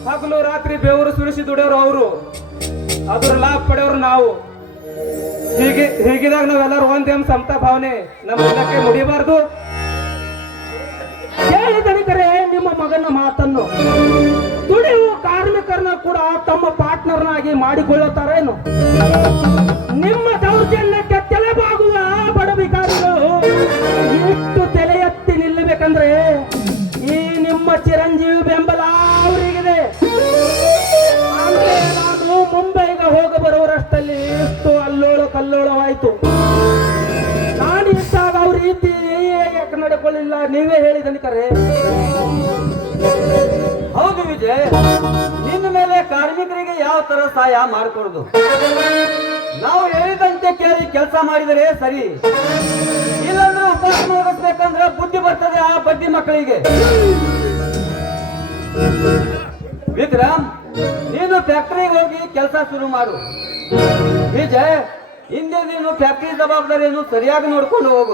ಹಗಲು ರಾತ್ರಿ ಬೆವರು ಸುರಿಸಿ ದುಡಿಯೋರು ಅವರು, ಅದರ ಲಾಭ ಪಡೆಯೋರು ನಾವು. ಹೀಗಿದಾಗ ನಾವೆಲ್ಲರೂ ಒಂದೇ ಸಮತಾ ಭಾವನೆ ನಮ್ಮ ಇಲಾಖೆ ಮುಡಿಬಾರ್ದು. ಹೇಳಿ ಧನಿಕರೇ ನಿಮ್ಮ ಮಗನ ಮಾತನ್ನು. ದುಡಿಯುವ ಕಾರ್ಮಿಕರನ್ನ ಕೂಡ ತಮ್ಮ ಪಾರ್ಟ್ನರ್ನಾಗಿ ಮಾಡಿಕೊಳ್ಳುತ್ತಾರೇನು? ನಿಮ್ಮ ದೌರ್ಜನ್ಯಕ್ಕೆ ತಲೆಬಾಗುವ ಬಡಬಿಕಾರಿಗಳು ಎಷ್ಟು ತಲೆ ಎತ್ತಿ ನಿಲ್ಲಬೇಕಂದ್ರೆ ಈ ನಿಮ್ಮ ಚಿರಂಜೀವಿ ಬೆಂಬಲ ಅವರಿಗಿದೆ. ಅಂದ್ರೆ ನಾನು ಮುಂಬೈಗೆ ಹೋಗ ಬರುವರಷ್ಟಲ್ಲಿ ಎಷ್ಟು ಅಲ್ಲೋಳ ಕಲ್ಲೋಳವಾಯಿತು. ನಾನು ಇದ್ದಾಗ ಅವ್ರ ರೀತಿ ಯಾಕೆ ನಡ್ಕೊಳ್ಳಿಲ್ಲ ನೀವೇ ಹೇಳಿ ಧನಿಕರೇ. ಹೌದು ವಿಜಯ್, ನಿನ್ನ ಮೇಲೆ ಕಾರ್ಮಿಕರಿಗೆ ಯಾವ ತರ ಸಹಾಯ ಮಾಡಿಕೊಡುದು? ನಾವು ಹೇಳಿದಂತೆ ಕೇಳಿ ಕೆಲಸ ಮಾಡಿದರೆ ಸರಿ, ಇಲ್ಲಾಂದ್ರೆ ಉಪವಾಸ ಮುಗಿಸ್ಬೇಕಂದ್ರೆ ಬುದ್ಧಿ ಬರ್ತದೆ ಆ ಬಡ್ಡಿ ಮಕ್ಕಳಿಗೆ. ವಿಕ್ರಮ್, ನೀನು ಫ್ಯಾಕ್ಟರಿಗೆ ಹೋಗಿ ಕೆಲಸ ಶುರು ಮಾಡು. ವಿಜಯ್, ಹಿಂದೆ ನೀನು ಫ್ಯಾಕ್ಟರಿ ಜವಾಬ್ದಾರಿಯನ್ನು ಸರಿಯಾಗಿ ನೋಡ್ಕೊಂಡು ಹೋಗು.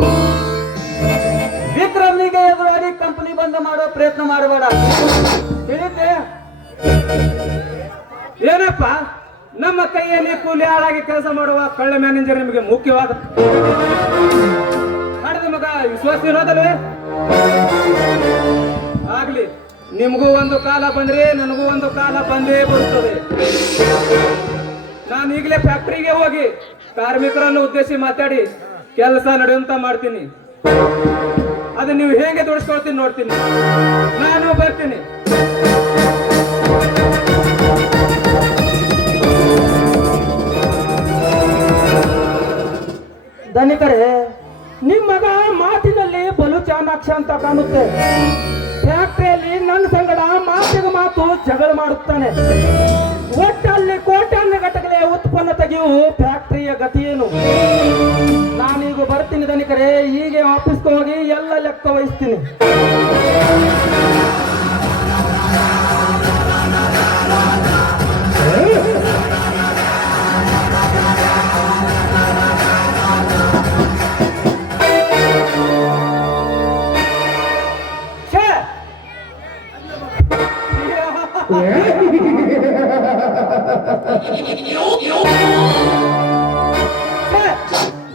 ವಿಕ್ರಮ್ನಿಗೆ ಎದುರಾಗಿ ಕಂಪನಿ ಬಂದ್ ಮಾಡೋ ಪ್ರಯತ್ನ ಮಾಡಬೇಡ, ತಿಳಿತೆ? ಏನಪ್ಪ ನಮ್ಮ ಕೈಯಲ್ಲಿ ಕೂಲಿ ಆಳಾಗಿ ಕೆಲಸ ಮಾಡುವ ಕಳ್ಳ ಮ್ಯಾನೇಜರ್ ನಿಮಗೆ ಮುಖ್ಯವಾದ ಮಾಡಿದ ಮಗ ವಿಶ್ವಾಸ ಇರೋದಲ್ವೇ? ಆಗ್ಲಿ, ನಿಮಗೂ ಒಂದು ಕಾಲ ಬಂದ್ರೆ ನನಗೂ ಒಂದು ಕಾಲ ಬಂದೇ ಬರುತ್ತದೆ. ನಾನು ಈಗಲೇ ಫ್ಯಾಕ್ಟ್ರಿಗೆ ಹೋಗಿ ಕಾರ್ಮಿಕರನ್ನು ಉದ್ದೇಶಿಸಿ ಮಾತಾಡಿ ಕೆಲಸ ನಡೆಯುವಂತ ಮಾಡ್ತೀನಿ. ಅದು ನೀವು ಹೇಗೆ ದುಡಿಸ್ಕೊಳ್ತೀನಿ ನೋಡ್ತೀನಿ. ನಾನು ಬರ್ತೀನಿ. ಧನಿಕರೇ, ನಿಮ್ಮ ಮಗ ಮಾತಿನಲ್ಲಿ ಬಲು ಚಾಣಾಕ್ಷ ಅಂತ ಕಾಣುತ್ತೆ. ಫ್ಯಾಕ್ಟ್ರಿಯಲ್ಲಿ ನನ್ನ ಸಂಗಡ ಮಾತಿಗೆ ಮಾತು ಜಗಳ ಮಾಡುತ್ತಾನೆ. ಒಟ್ಟಲ್ಲಿ ಕೋಟ್ಯಾನ ಗಟ್ಟಲೆ ಉತ್ಪನ್ನ ತೆಗೆಯುವ ಫ್ಯಾಕ್ಟ್ರಿಯ ಗತಿ ಏನು? ನಾನೀಗ ಬರ್ತೀನಿ ಧನಿಕರೇ. ಹೀಗೆ ಆಫೀಸ್ಗೆ ಹೋಗಿ ಎಲ್ಲ ಲೆಕ್ಕ ವಹಿಸ್ತೀನಿ.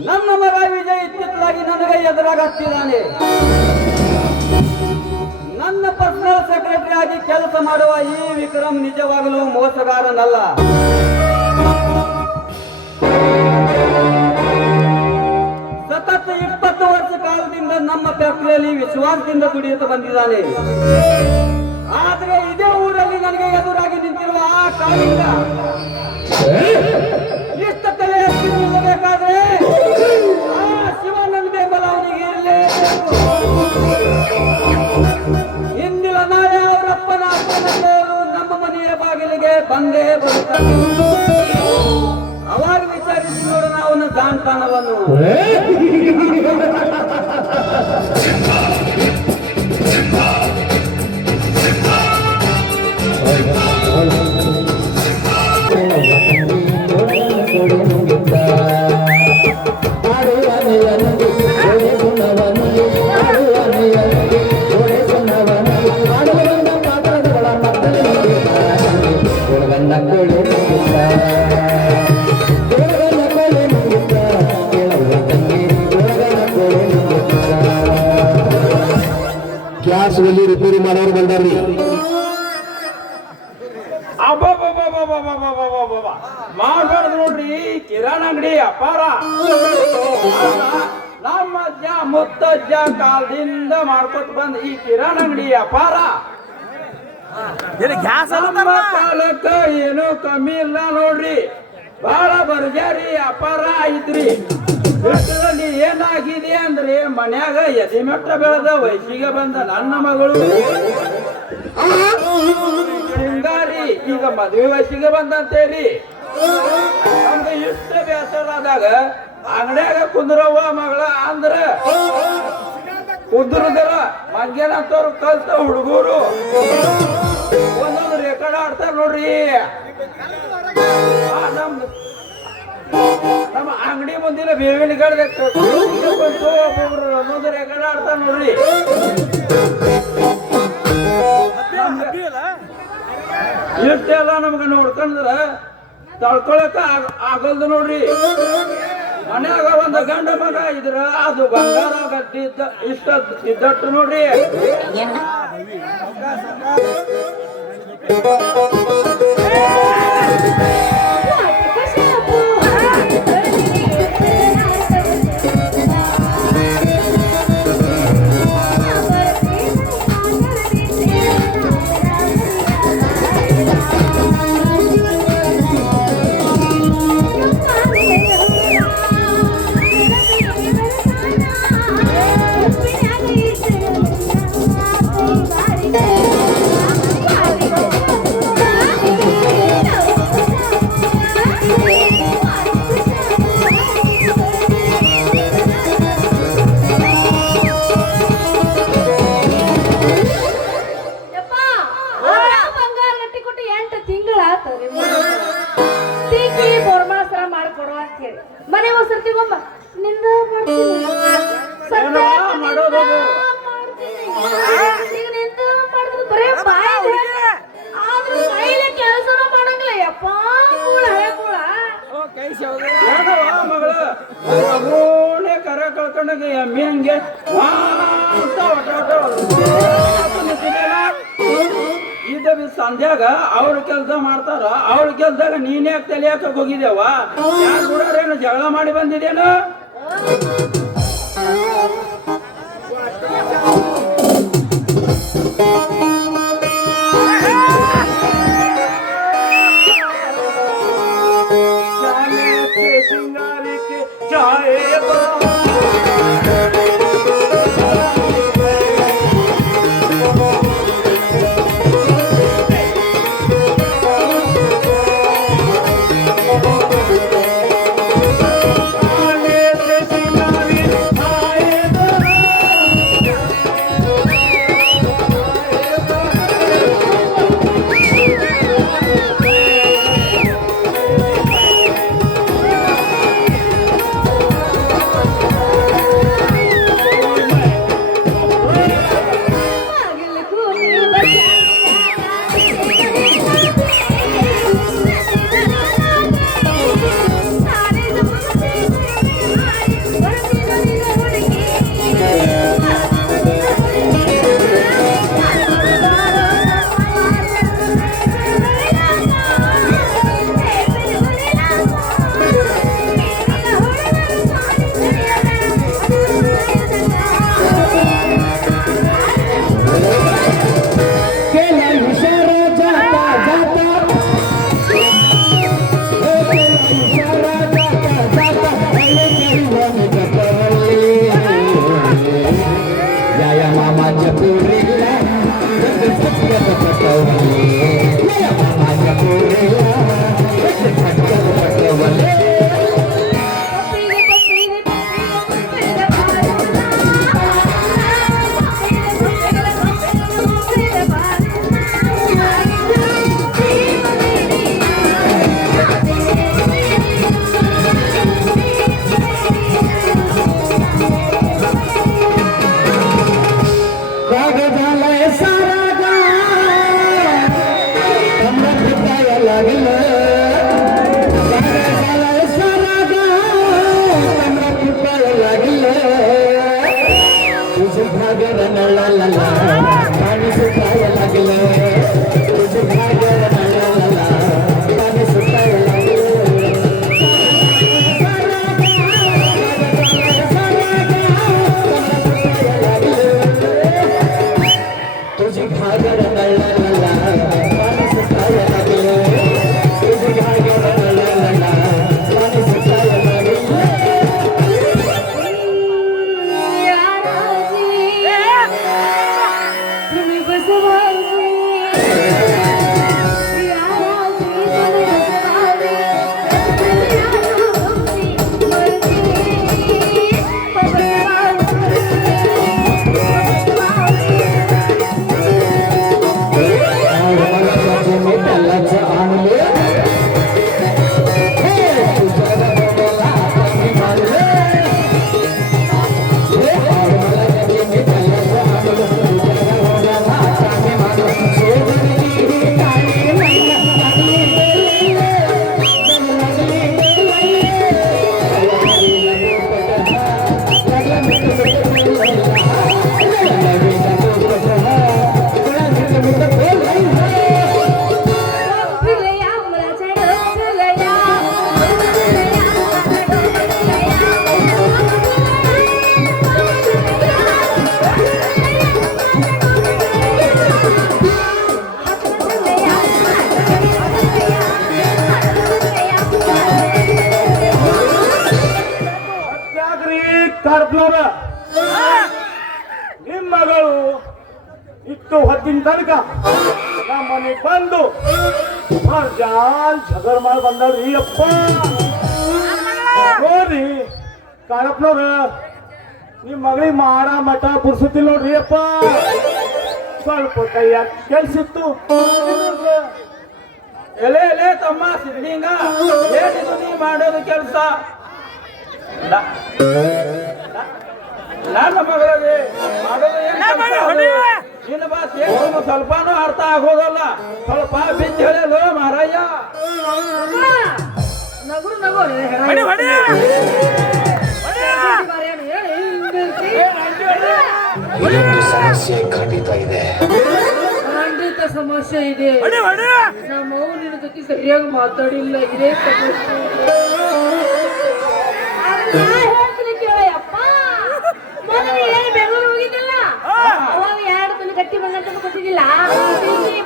ನಮ್ಮ ಮಗ ವಿಜಯ್ ಇತ್ತಿತ್ತಲಾಗಿ ನನಗೆ ಎದುರಾಗುತ್ತಿದ್ದಾನೆ. ನನ್ನ ಪರ್ಸನಲ್ ಸೆಕ್ರೆಟರಿ ಆಗಿ ಕೆಲಸ ಮಾಡುವ ಈ ವಿಕ್ರಮ್ ನಿಜವಾಗಲೂ ಮೋಸಗಾರನಲ್ಲ. ಸತತ 20 ವರ್ಷ ಕಾಲದಿಂದ ನಮ್ಮ ಫ್ಯಾಕ್ಟರಿಯಲ್ಲಿ ವಿಶ್ವಾಸದಿಂದ ದುಡಿಯುತ್ತಾ ಬಂದಿದ್ದಾನೆ. ಆದ್ರೆ ಇದೇ ಊರಲ್ಲಿ ನನಗೆ ಎದುರಾಗಿ ನಿಂತಿರುವ ಆ ಕಾಳಿಂಗ ಇಷ್ಟ ತಲೆ ಎತ್ತಿ ನಿಲ್ಲಬೇಕಾದ್ರೆ ಆ ಶಿವನನ್ನು ಬೆಂಬಲ ಅವನಿಗೆ ಇರಲೇಬೇಕು. ಇಂದಿನ ನಾಳೆ ಅವರಪ್ಪನ ಅಪ್ಪನವರು ನಮ್ಮ ಮನೆಯ ಬಾಗಿಲಿಗೆ ಬಂದೇ ಬರುತ್ತಾರೆ. ಅವಾಗ ವಿಚಾರಿಸಿ ನೋಡೋಣ ಅವನ ಜಾಣತನವನ್ನು. ಗ್ಯಾಸ್ ಒಲಿ ರಿಪೇರಿ ಮಾಡೋರು ಬಂದಾರ್ರಿ. ಮಾಡ್ಬಾರ್ದು ನೋಡ್ರಿ, ಕಿರಾಣ ಅಂಗಡಿ ಅಪಾರ. ನಮ್ಮ ಅಜ್ಜ ಮುತ್ತಜ್ಜ ಕಾಲದಿಂದ ಮಾಡ್ಕೊತ ಬಂದ ಈ ಕಿರಾಣ ಅಂಗಡಿ ಅಪಾರ. ನಮ್ಮ ಕಾಲಕ್ಕ ಏನೂ ಕಮ್ಮಿ ಇಲ್ಲ ನೋಡ್ರಿ. ಬಹಳ ಬರ್ಜಾರಿ ಅಪಾರ ಐತ್ರಿ. ಇಷ್ಟರಲ್ಲಿ ಏನಾಗಿದೆ ಅಂದ್ರೆ ಮನ್ಯಾಗ ಎದಿಮೆಟ್ಟ ಬೆಳೆದ ವಯಸ್ಸಿಗೆ ಬಂದ ನನ್ನ ಮಗಳು ಹಿಂಗಾರಿ ಈಗ ಮದುವೆ ವಯಸ್ಸಿಗೆ ಬಂದಂತೇರಿ ನಮ್ಗೆ ಇಷ್ಟ ಬೇಸರಾದಾಗ ಅಂಗಡ್ಯಾಗ ಕುಂದ್ರವ್ವ ಮಗಳ ಅಂದ್ರ ಕುಂದ್ರದರ ಮಂಗೇನಂತವ್ರು ಕಲ್ತ ಹುಡುಗರು ಒಂದೊಂದು ರೆಕಾರ್ಡ್ ಆಡ್ತಾರ ನೋಡ್ರಿ. ನಮ್ಮ ಅಂಗಡಿ ಮುಂದಿನ ಬೇವಿನ ಗಿಡದ ಒಬ್ಬೊಬ್ರು ಒಂದೊಂದು ರೆಕಾರ್ಡ್ ಆಡ್ತಾರ ನೋಡ್ರಿ. ಇಷ್ಟೆಲ್ಲ ನಮ್ಗ ನೋಡ್ಕೊಂಡ್ರ ತಳ್ಕೊಳಕ ಆಗಲ್ದು ನೋಡ್ರಿ. ಮನ್ಯಾಗ ಒಂದು ಗಂಡ ಮಗ ಇದ್ರ ಅದು ಬಂಗಾರ ಗಟ್ಟಿ ಇದ್ದಟ್ಟು ನೋಡ್ರಿ. ಮನೆ ಹೊಸರ್ತಿಗೊಮ್ಮ ನಿಂದ ಮಾಡ್ತೀನಿ ನಿಂದ ಮಾಡಿದ್ರು ಬರೇ ಬಾಯಿ ಆದ್ರೂ ಕೈಲಿ ಕೆಲಸನ ಮಾಡಂಗಿಲ್ಲ. ಯಪ್ಪ ಮಗಳ ಮಗೂನೇ ಕರ ಕಳ್ಕೊಂಡಾಗ ಎಮ್ಮೆ ಹಂಗೆ ವಾ ಅಂತ ಇದ್ದ ಸಂಧ್ಯಾಗ ಅವ್ರ ಕೆಲಸ ಮಾಡ್ತಾರ ಅವ್ರ ಕೆಲ್ಸದಾಗ ನೀನ್ ಯಾಕೆ ತಲೆ ಹಾಕಕ್ ಹೋಗಿದ್ದೇವ ಯಾರು ಕೂಡ ಜಗಳ ಮಾಡಿ ಬಂದಿದ್ದೇನು ಸಿಂಗಾರಿಕೆ ಚಾಯೇ ನಿಮ್ ಮಗಳು ಇಷ್ಟು ಹೊತ್ತಿನ ತನಕ ನಮ್ಮ ಮನೆಗೆ ಬಂದು ಜಾಲ್ ಜಗಳ ಮಾಡಿ ಬಂದವ್ರಿ ಅಪ್ಪ ನೋಡ್ರಿ ಕಾಳಪ್ಪನವ್ರ ನಿಮ್ ಮಗಳಿಗೆ ಮಾಡ ಮಠ ಪುರ್ಸುತ್ತಿಲ್ಲ ನೋಡ್ರಿ ಅಪ್ಪ ಸ್ವಲ್ಪ ಕೈಯಾಗ ಕೆಲ್ಸಿತ್ತು ಎಲೆ ಎಲೆ ತಮ್ಮ ಸಿದ್ಲಿಂಗ ಏನಿದು ನೀ ಮಾಡೋದು ಕೆಲಸ ನನ್ನ ಮಗಳಿಗೆ ಮಾಡೋದು ನಿನ್ನ ಬಾತ್ ಏನು ಸ್ವಲ್ಪನೂ ಅರ್ಥ ಆಗೋದಲ್ಲ ಸ್ವಲ್ಪ ಬಿಚ್ಚ ಹೇಳಲು ಮಾರಯ್ಯ ನಗು ನಗು ಇಲ್ಲೊಂದು ಸಮಸ್ಯೆ ಖಂಡಿತ ಇದೆ. ಖಂಡಿತ ಸಮಸ್ಯೆ ಇದೆ. ನಮ್ಮ ಅವ್ವ ನಿನ್ನ ಜೊತೆ ಸರಿಯಾಗಿ ಮಾತಾಡಿಲ್ಲ, ಇದೇ ಸಮಸ್ಯೆ ಇದೆ. ಅದನ್ನ ನಾ ಹೇಳ್ತೀನಿ ಕೇಳಯ್ಯಪ್ಪ. ಮೊನ್ನೆ ನೀನು ಬೆಂಗಳೂರು ಹೋಗಿದ್ದಲ್ಲ, ಅವಾಗ 2 ತೊಲೆ ಗಟ್ಟಿ ಬಂಗಾರ ತಂದು ಕೊಟ್ಟಿದ್ದಿಲ್ಲ,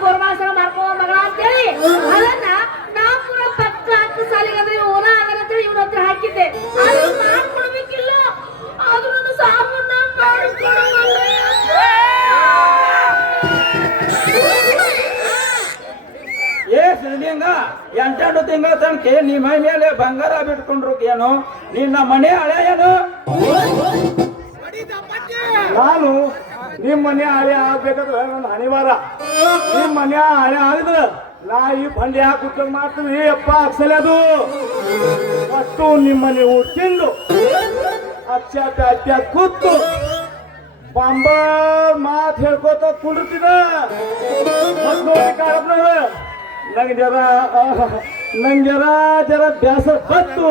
ಬೋರ್ಮಾಸನ ಮಾಡ್ಕೋ ಮಗಳ ಅಂತೇಳಿ, ಅದನ್ನ ನಾಲ್ಕುರ ಪಕ್ಕ 10 ಸಾಲಿಗೆ ಅಂದ್ರೆ ಓನ ಆಗಲ್ಲ ಅಂತೇಳಿ ಇವ್ರ ಹತ್ರ ಹಾಕಿದ್ದೆ. ಅದನ್ನ ನಾನ್ ಕೊಡ್ಬೇಕಿಲ್ಲ, ಆದ್ರೂ ನನ್ನ ಸಾಬೂನ ಮಾಡ್ಕೊಡವಲ್ಲ. ಏ ಸಿದ್ಲಿಂಗ, 8 ತಿಂಗಳ ತನಕ ನೀ ಮೈ ಮೇಲೆ ಬಂಗಾರ ಬಿಟ್ಕೊಂಡ್ರು ಏನು? ನಿನ್ನ ಮನೆ ಹಳೆ ಏನು? ನಾನು ನಿಮ್ಮ ಮನೆ ಹಳೆ ಆಗ್ಬೇಕಾದ್ರೆ ನನ್ನ ಅನಿವಾರ್ಯ. ನಿಮ್ಮ ಮನೆ ಹಳೆ ಆಗಿದ್ರೆ ನಾ ಈ ಬಂಡಿ ಹಾಕಿ ಮಾಡ್ತೀವಿ ಅಪ್ಪ ಅಕ್ಷಲೆ ಅದು ಅಷ್ಟು ನಿಮ್ಮ ಮನೆ ಊಟ ತಿಂದು ಅತ್ಯ ಕೂತು ಬಾಂಬ ಮಾತು ಹೇಳ್ಕೋತ ಕುಡಿರ್ತಿದ. ಮತ್ ನೋಡಿ ಕಾಳಪ್ಪನವ್ರ ನಂಗೆ ಜರ ಬ್ಯಾಸರ ಬತ್ತು.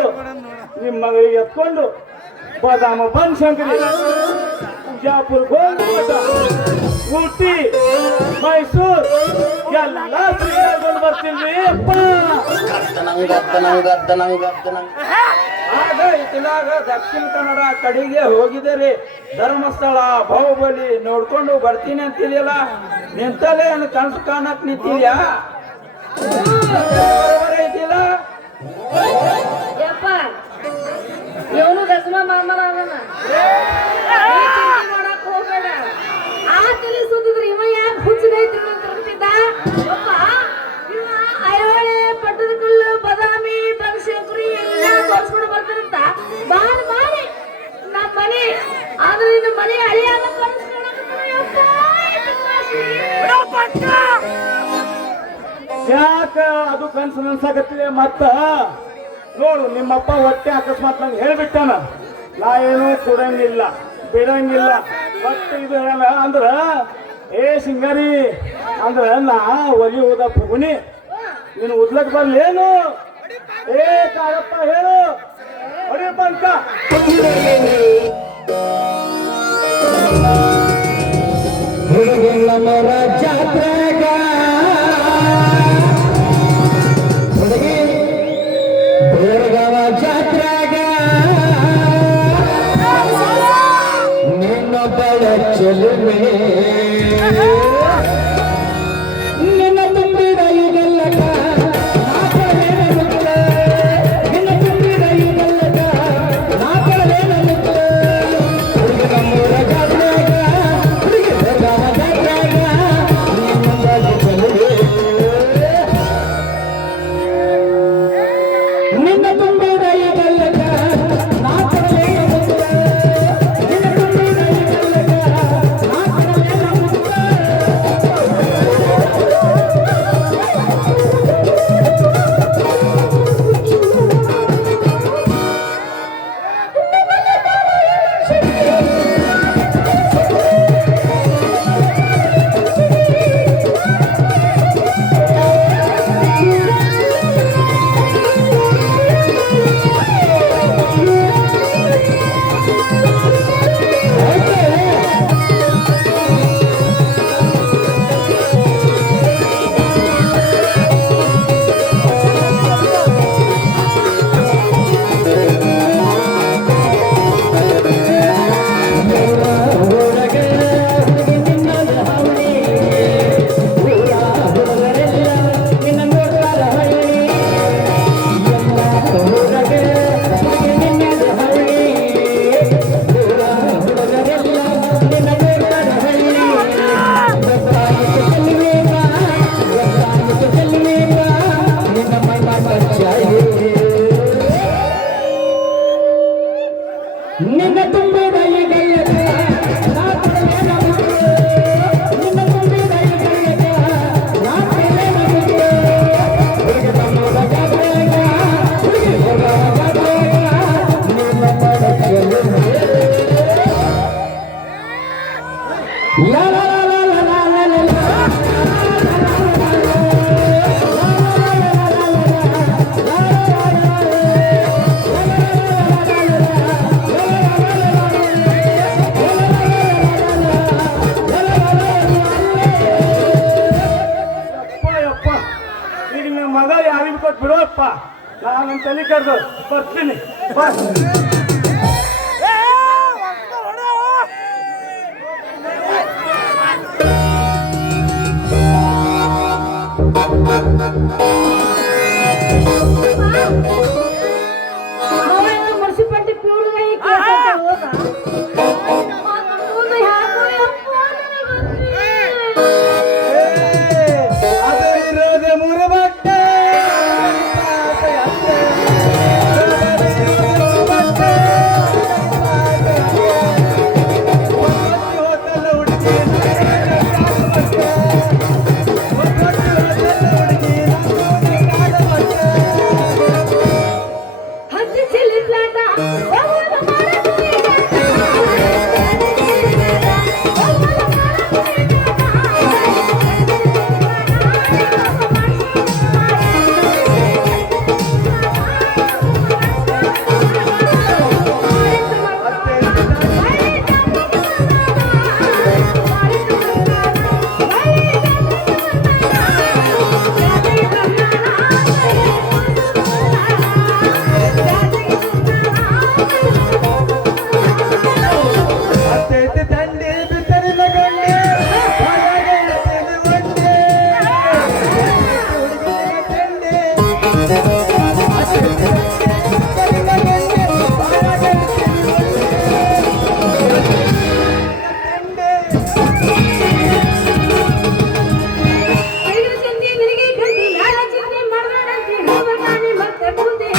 ನಿಮ್ಮ ಮಗಳಿಗೆ ಎತ್ಕೊಂಡು ಬಾದಾಮ ಬನಶಂಕರಿ, ಬಿಜಾಪುರ, ಗೋಲ್ಗುಮಠ, ಊಟಿ, ಮೈಸೂರು ಎಲ್ಲ ತಿರ್ಗಾಡ್ಕೊಂಡು ಬರ್ತೀನಿ ಅಪ್ಪ. ಆಗ ಇತ್ತಿನಾಗ ದಕ್ಷಿಣ ಕನ್ನಡ ಕಡೆಗೆ ಹೋಗಿದ್ದೀರಿ. ಧರ್ಮಸ್ಥಳ, ಬಾಹುಬಲಿ ನೋಡ್ಕೊಂಡು ಬರ್ತೀನಿ ಅಂತಿದೆಯಲ್ಲ, ನಿಂತಲೇ ಕನಸು ಕಾಣಕ್ ನಿಂತಿದ್ಯಾ? ಐತಿಲ್ಲ ಯಪ್ಪ, ಇವನು ದಸಮ ಮಾಮರ ಅದನ್ನ ಮಾಡಕ್ ಹೋಗ್ಬೇಡ. ಆ ತಲೆ ಸುತ್ತಿದ್ರೆ ಇವ ಯಾಕೆ ಹುಚ್ಚದೈತ್ರಿ ಅಂತ ಅನ್ಸಿದ್ದ. ಯಪ್ಪ, ಇವ ಐಹೊಳೆ, ಪಟ್ಟದಕಲ್ಲು, ಬಾದಾಮಿ, ಬನಶಂಕರಿ ಎಲ್ಲ ತೋರಿಸ್ಕೊಂಡು ಬರ್ತಾರಂತ ಮಾಡಿ ನಮ್ಮ ಮನೆ, ಆದ್ರೆ ನಿನ್ನ ಮನೆ ಹಳಿಯಾಗ ಯಾಕ ಅದು ಕನ್ಸು ಅನ್ಸಾಕತ್ತಿದೆ. ಮತ್ತ ನೋಡು, ನಿಮ್ಮಪ್ಪ ಹೊಟ್ಟೆ ಅಕಸ್ಮಾತ್ ನಂಗೆ ಹೇಳ್ಬಿಟ್ಟಾನ, ನಾ ಏನು ಕೊಡಂಗಿಲ್ಲ ಬಿಡಂಗಿಲ್ಲ. ಮತ್ತೆ ಇದು ಹೇಳ ಅಂದ್ರ, ಏ ಸಿಂಗಾರಿ ಅಂದ್ರ ನಾ ಒಲಿ ಹೋದ ಪುಗುನಿ, ನೀನು ಉದ್ಲಕ್ ಬರ್ಲೇನು? ಏ ಕಾಳಪ್ಪ ಹೇಳು, ಹೊಡಿಯಪ್ಪ ಅಂತ. ಜಾತ್ರೆಗ ಹುಡುಗಿ ಬೇರ್ಗವ ಜಾತ್ರೆಗ ನಿನ್ನೊಬ್ಬಳ ಚೆಲುವೆ ನಿನ್ನ ತುಂಬಿದ ಈಗಲ್ಲಕ ನಿನ್ನ ತುಂಬಿದ ಈಗಲ್ಲಕ ನಾಕಳೇನ ಹುಡುಗಿ ನಮ್ಮೂರ ಜಾತ್ರೆಗ ಹುಡುಗಿ ಬೇರ್ಗವ ಜಾತ್ರೆಗ ನಿನ್ನೊಬ್ಬಳ ಚೆಲುವೆ ನಿನ್ನ ತುಂಬಿದ ಈಗಲ್ಲಕ ನಾಕಳೇನ ನಿನ್ನ ತುಂಬಿದ ಈಗಲ್ಲಕ ನಾಕಳೇನ ನಾನು ತಲೆ ಕರೆದು ಬರ್ತೀನಿ ಬಾ. ಮುನ್ಸಿಪಾಲ್ಟಿ ಪ್ಯೂರ್ಗೆ ಹೋದ ಅದು ಇರೋದೆ ಮೂರು ಬಟ್ಟೆ ಹಸಿ ಚೆಲ್ಲಿಸ್ಲಾಟ ತಂಡೆ ಬಿತ್ತರಿನ ಗಂಡೆ ಒಂದೇ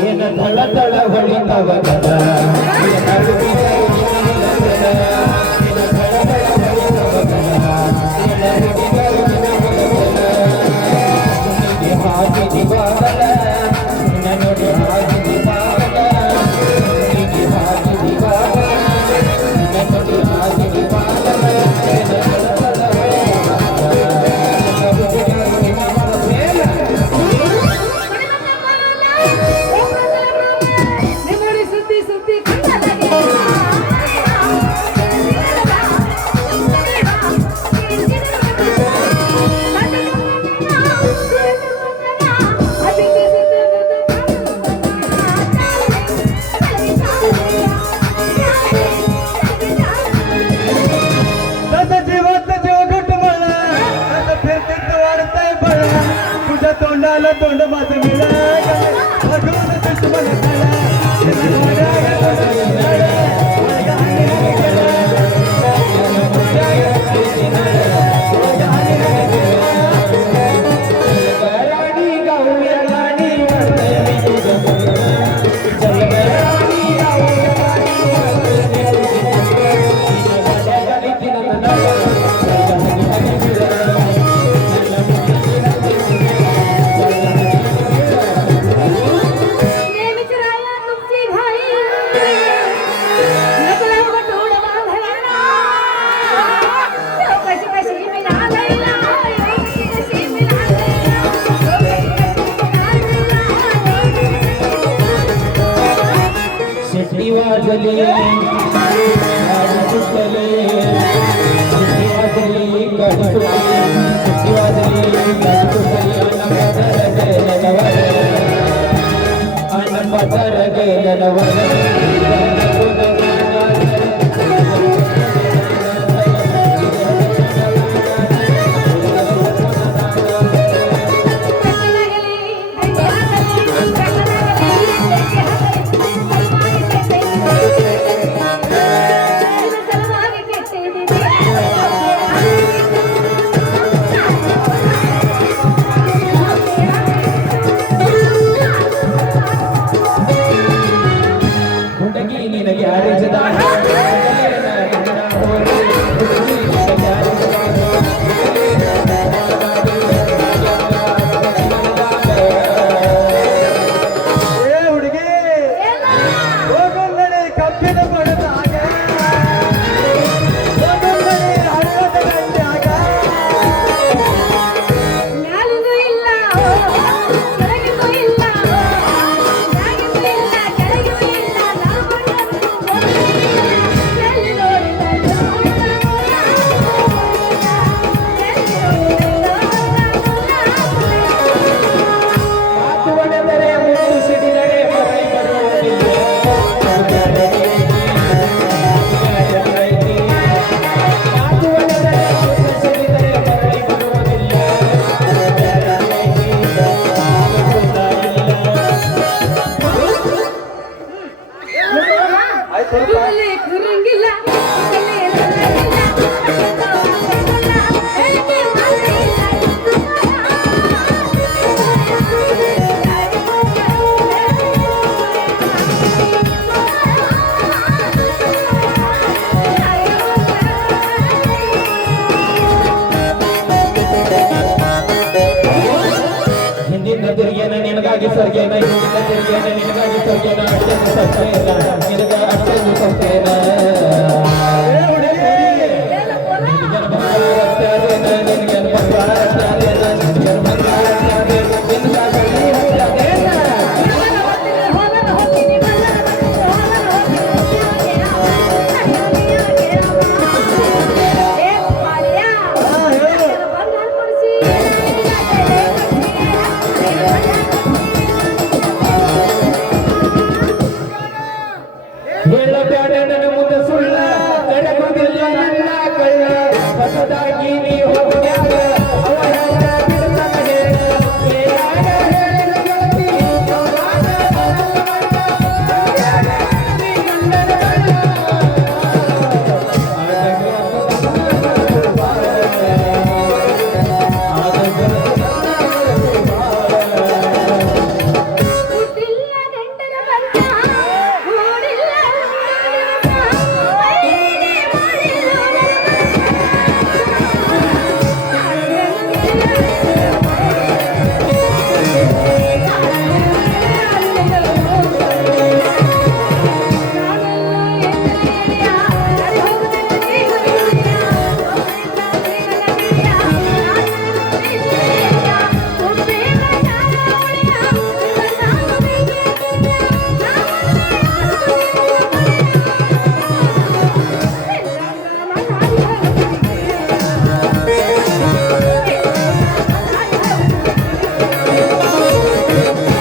ಏನ ದಳ ದಳ ಹೊಳಿತವಗದ ಹಾಕಿ ಬಾಗಲ ನೋಡಿ ಹಾಕಿ ಬಾಗಲ ಹಾಕಿ ಬಾಗಲ ನೋಡಿ ಹಾಕಿ ಬಾಗಲ ಸುದ್ದಿ ಸುದ್ದಿ तोंडाला तोंड माझं वाजले सुटले वाजले ನಿನಗಾಗಿ ಸ್ವರ್ಗೇನ ನಿನಗಾಗಿ ಸ್ವರ್ಗೇನ ಅಷ್ಟೇನು ಸತ್ತೇನ ನಿನಗ ಅಷ್ಟೇನು ಸತ್ತೇನ ಹೇಳಬೇಡ ನನ್ನ ಮುಂದೆ ಸುಳ್ಳ ನಡೆಗುವುದಿಲ್ಲ ನನ್ನ ಕಳ್ಳ ಹೊಸದಾಗಿ ನೀ ಹೋಗ್ಯಾಗ ಅವರ ಬಿಡುತ್ತಾನೆ ಏನಾಗ ಹೇಳಿದ ಗೆಳತಿ ಯೋಗಾನ ನೀ ಗಂಡನ ಕಳ್ಳ ಹುಟ್ಟಿಲ್ಲ ಗಂಟನ ಬಂದ ಮೂಡಿಲ್ಲ ಐನೇ ಮಾಡಿಲ್ಲ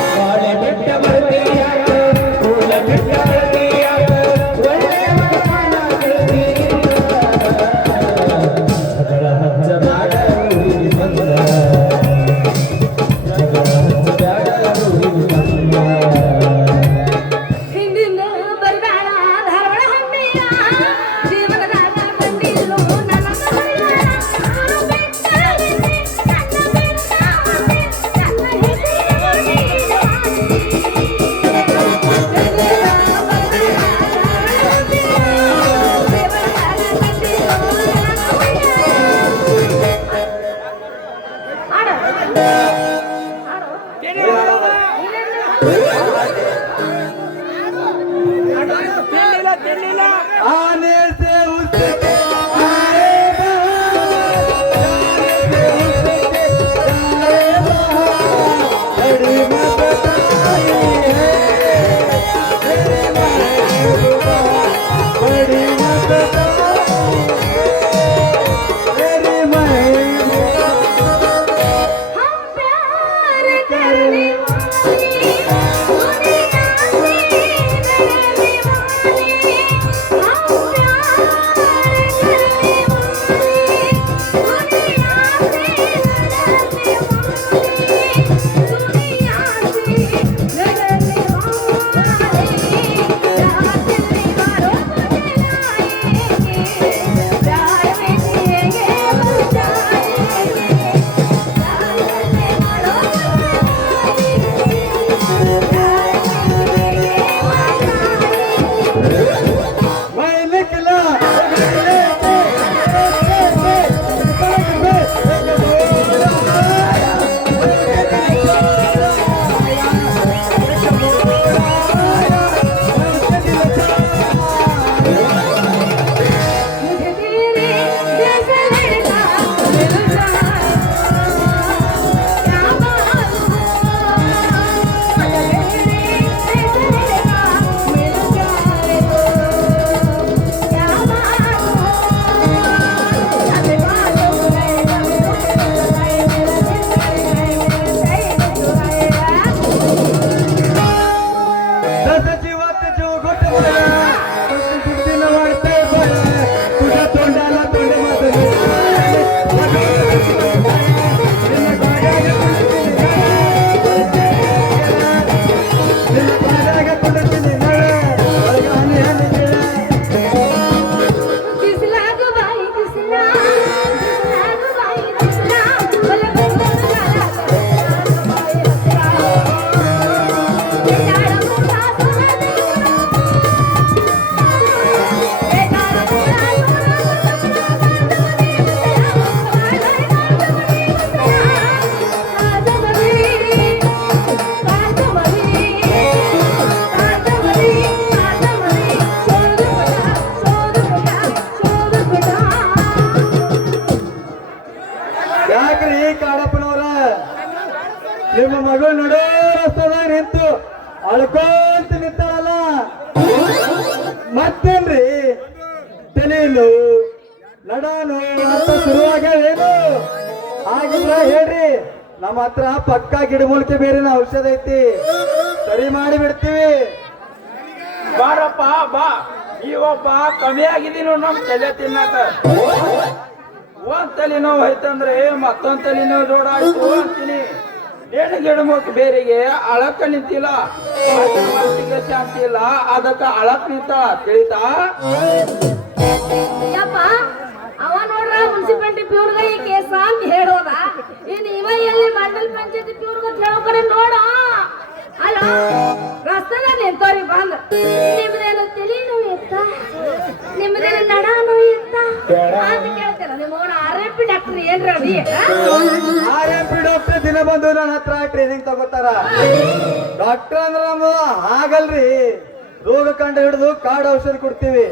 ಬಾಳೆ ಬಿಟ್ಟ ಬರ್ತೀಯ ಕೂಲ ಬಿಟ್ಟ ಬರ್ತೀಯ ಒಳ್ಳೆಯ ಮಗನ ಅದರ ಹಚ್ಚಬೇಡ ಊರಿಗೆ ಬಂದ ಹಚ್ಚಬೇಡ ಊರಿಗೆ ಬಂದ ಹಿಂದಿನ ಬರಬೇಡ ಧಾರವಾಡ ಹಣ್ಣಿಯ ಜೀವನದಾಗ ಬಂದಿಲ್ಲೋ ನನ್ನ आने से उसके हम ನಿಮ್ಮ ಮಗಳು ನಡೋ ರಸ್ತದಾಗ ನಿಂತು ಅಳ್ಕೊಂತ ನಿಂತಾಳಲ್ಲ ಮತ್ತೇನ್ರಿ ತಲೆಯನ್ನು ನಡಾನು ಅಂತ ಶುರುವಾಗ್ಯಾವೇನು ಆಗಿದ್ರ ಹೇಳ್ರಿ ನಮ್ಮ ಹತ್ರ ಪಕ್ಕ ಗಿಡಮೂಲಿಕೆ ಬೇರೆನ ಔಷಧ ಐತಿ ಸರಿ ಮಾಡಿ ಬಿಡ್ತೀವಿ. ಬಾರಪ್ಪ ಬಾ ಇವಪ್ಪ ಕಮ್ಮಿ ಆಗಿದೀನಿ ನಮ್ ತಲೆ ತಿನ್ನಕ ಒಂದ್ ತಲೆನೋವು ಐತಂದ್ರೆ ಮತ್ತೊಂದ್ ತಲೆನೋವು ಜೋಡ ಆಯ್ತು ಅಂತೀನಿ. ನೇಣ ಗಿಡಮುಖ ಬೇರೆಗೆ ಅಳಕ ನಿಂತಿಲ್ಲ ಮನಸ್ಸಿಗೆ ಶಾಂತಿ ಇಲ್ಲ ಅದಕ್ಕ ಅಳಕ್ ನಿಂತ ತಿಳಿತಾ. ಯಪ್ಪ ಅವ ನೋಡ್ರ ಮುನ್ಸಿಪಾಲಿಟಿ ಪ್ಯೂರ್ಗ ಈ ಕೇಸ ಅಂತ ಹೇಳೋದ ಇನ್ನು ಇವ ಎಲ್ಲಿ ಮಂಡಲ್ ಪಂಚಾಯತಿ ಪ್ಯೂರ್ಗ ಹೇಳೋ ಕಡೆ ನೋಡ ಅಲ್ಲ ರಸ್ತೆದಾಗ ನಿಂತವ್ರಿ ಬಂದ್ ನಿಮ್ದೇನು ತಲೆ ನೋವು ಇತ್ತ ನಿಮ್ದೇನು ನಡ ನೋವು ಇತ್ತ ಅಂತ ಕೇಳ್ತೀರ ನಿಮ್ಮ RMP ಡಾಕ್ಟರ್ ಏನ್ರ ಅದಿ RMP ಡಾಕ್ಟರ್ ದಿನ ಬಂದು ನನ್ನ ಹತ್ರ ಟ್ರೈನಿಂಗ್ ತಗೋತಾರ. ಡಾಕ್ಟರ್ ಅಂದ್ರ ನಮ್ದು ಹಾಗಲ್ರಿ, ರೋಗ ಕಂಡು ಹಿಡಿದು ಕಾಡು ಔಷಧ ಕೊಡ್ತೀವಿ.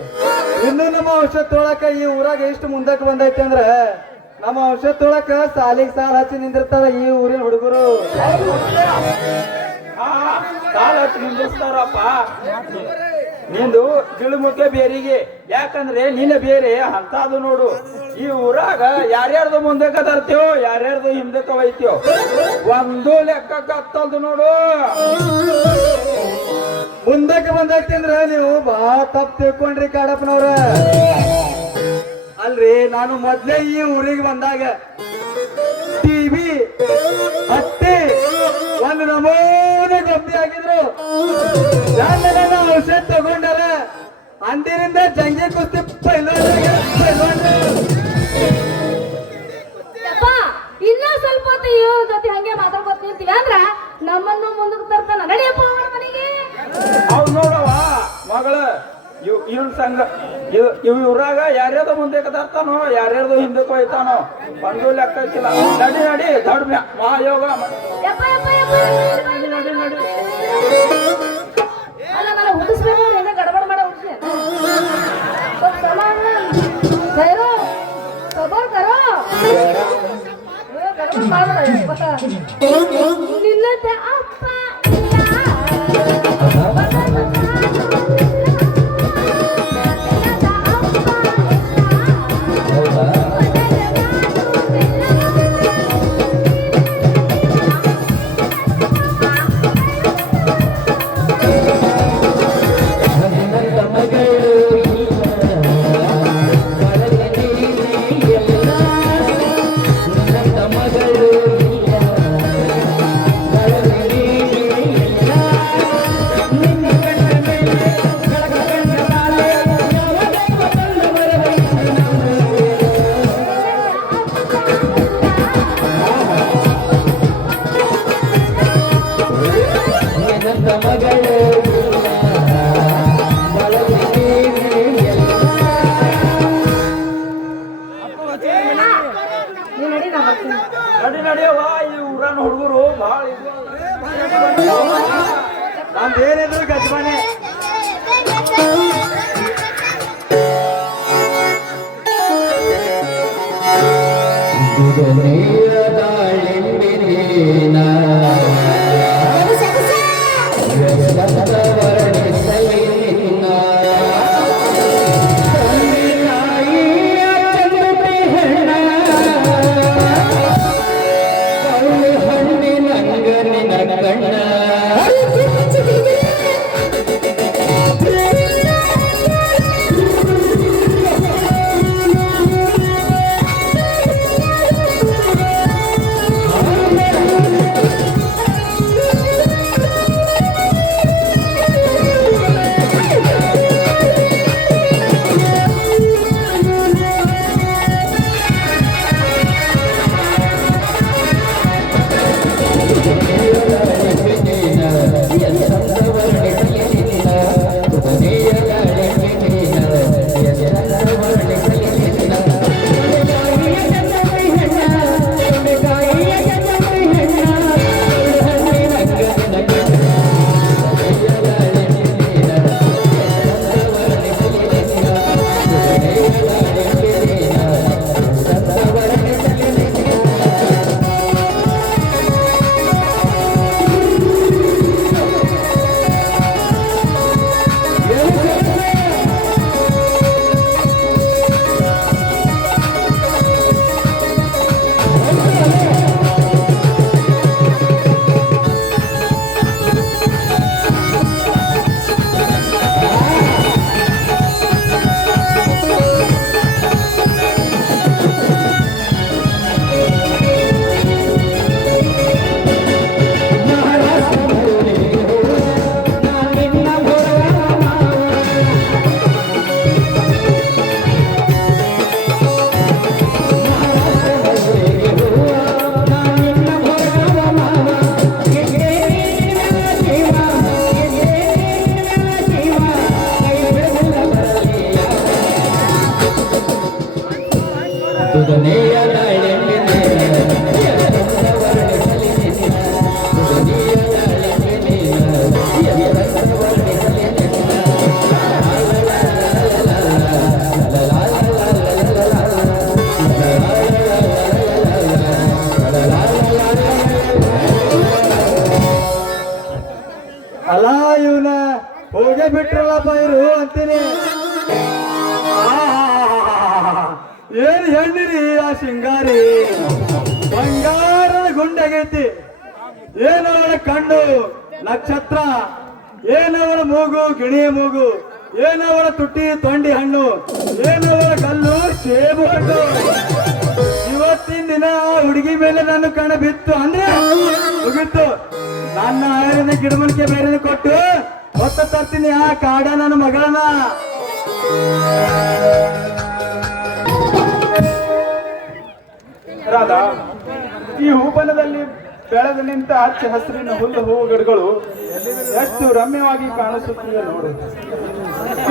ಇನ್ನು ನಮ್ಮ ಔಷಧ ತೊಳಕ ಈ ಊರಾಗ ಎಷ್ಟು ಮುಂದಕ್ಕೆ ಬಂದೈತೆ ಅಂದ್ರ ನಮ್ಮ ಔಷಧ ತೊಳಕ ಸಾಲಿಗೆ ಸಾಲ ಹಚ್ಚಿ ನಿಂದಿರ್ತಾರ ಈ ಊರಿನ ಹುಡುಗರು. ಕಾಲ ಹಚ್ಚಿ ನಿಂದಿಸ್ತಾರಪ್ಪ. ನಿಂದು ಗಿಳುಮುಖೆ ಬೇರಿಗೆ ಯಾಕಂದ್ರೆ ನೀನ ಬೇರೆ ಅಂತದು ನೋಡು. ಈ ಊರಾಗ ಯಾರ್ಯಾರ್ದು ಮುಂದಕ್ಕೆ ತರ್ತೀವೋ ಯಾರ್ಯಾರ್ದು ಹಿಂದಕ್ಕೆ ಒಯ್ತೀವೋ ಒಂದು ಲೆಕ್ಕಕ್ಕೆ ಹತ್ತಲ್ದು ನೋಡು. ಮುಂದಕ್ಕೆ ಬಂದೈತಿ ಅಂದ್ರ ನೀವು ಬಹಳ ತಪ್ಪು ತಿಳ್ಕೊಂಡ್ರಿ ಕಾಡಪ್ಪನವ್ರ. ಅಲ್ರಿ ನಾನು ಮೊದ್ಲೇ ಈ ಊರಿಗೆ ಬಂದಾಗ ಟಿವಿ ಹತ್ತಿ ಒಂದು ನಮೂನೆ ಗೊಂಬಿ ಆಗಿದ್ರು. ನನ್ನ ಔಷಧ ತಗೊಂಡಾರ ಅಂದಿನಿಂದ ಜಂಗಿ ಕುಸ್ತಿ ಯಪ್ಪ ಇನ್ನೂ ಸ್ವಲ್ಪ ಹೊತ್ತು ಇವ್ರ ಜೊತೆ ಹಂಗೆ ಮಾತಾಡ್ಕೊತ ನಿಂತೀವಿ ಅಂದ್ರ ನಮ್ಮನ್ನು ಮುಂದಕ್ಕೆ ತರ್ತಾನ. ನಡಿಯಪ್ಪ ಅವನ ಮನೆಗೆ. ಅವ್ ನೋಡವ ಮಗಳ ಇವ್ನ ಸಂಘ ಇವ್ರಾಗ ಯಾರ್ಯಾರ್ದು ಮುಂದಕ್ಕೆ ತರ್ತಾನೋ ಯಾರ್ಯಾರ್ದು ಹಿಂದಕ್ಕೆ ಹೋಯ್ತಾನೋ ಒಂದು ಲೆಕ್ಕ ಹಾಕಿಲ್ಲ. ನಡಿ ನಡಿ ದೊಡ್ಡ ಮಹಾಯೋಗ ಯಪ್ಪ ಯಪ್ಪ ಯಪ್ಪ ನಡಿ ನಡಿ ನಡಿ. ಅಲ್ಲ ನಾನು ಹುಟ್ಟಿಸ್ಬೇಕು ಏನೋ ಗಡಬಡ ಮಾಡ ಹುಟ್ಟಿಸಿ ಕೈರೋ ಸಬರ್ ಕರೋ ಗಡಬಡ ಮಾಡಬೇಡ. ನಿನ್ನಂತೆ ಅಪ್ಪ ನಡಿ ನಡಿಯವ್ವ ಈ ಊರನ್ನ ಹುಡುಗರು ಬಹಳ ನಮ್ದೇನಿದ್ರು ಗಜಮಾನೆ. ಬಿಟ್ರಲ್ಲಪ್ಪ ಇರು ಅಂತೀನಿ. ಏನ್ ಹೆಣ್ಣಿರಿ ಆ ಶಿಂಗಾರಿ, ಬಂಗಾರದ ಗುಂಡಗೈತಿ. ಏನವಳ ಕಣ್ಣು ನಕ್ಷತ್ರ, ಏನವಳ ಮೂಗು ಗಿಣಿಯ ಮೂಗು, ಏನವಳ ತುಟಿ ತೊಂಡಿ ಹಣ್ಣು, ಏನವಳ ಕಲ್ಲು ಸೇಬು ಹಣ್ಣು. ಇವತ್ತಿನ ದಿನ ಹುಡುಗಿ ಮೇಲೆ ನನ್ನ ಕಣ ಬಿತ್ತು ಅಂದ್ರೆ ಮುಗಿತ್ತು. ನನ್ನ ಆಯರನ ಗಿಡಮಣಿಕೆ ಬೇರೆ ಕೊಟ್ಟು ಹೊತ್ತ ತರ್ತೀನಿ ಆ ಕಾಡ ನನ್ನ ಮಗಳನ್ನ. ರಾಧಾ, ಈ ಹೂಬನದಲ್ಲಿ ಬೆಳೆದು ನಿಂತ ಹಚ್ಚ ಹಸಿರಿನ ಹುಲ್ಲು ಹೂವು ಗಿಡಗಳು ಎಷ್ಟು ರಮ್ಯವಾಗಿ ಕಾಣಿಸುತ್ತಿವೆ ನೋಡು.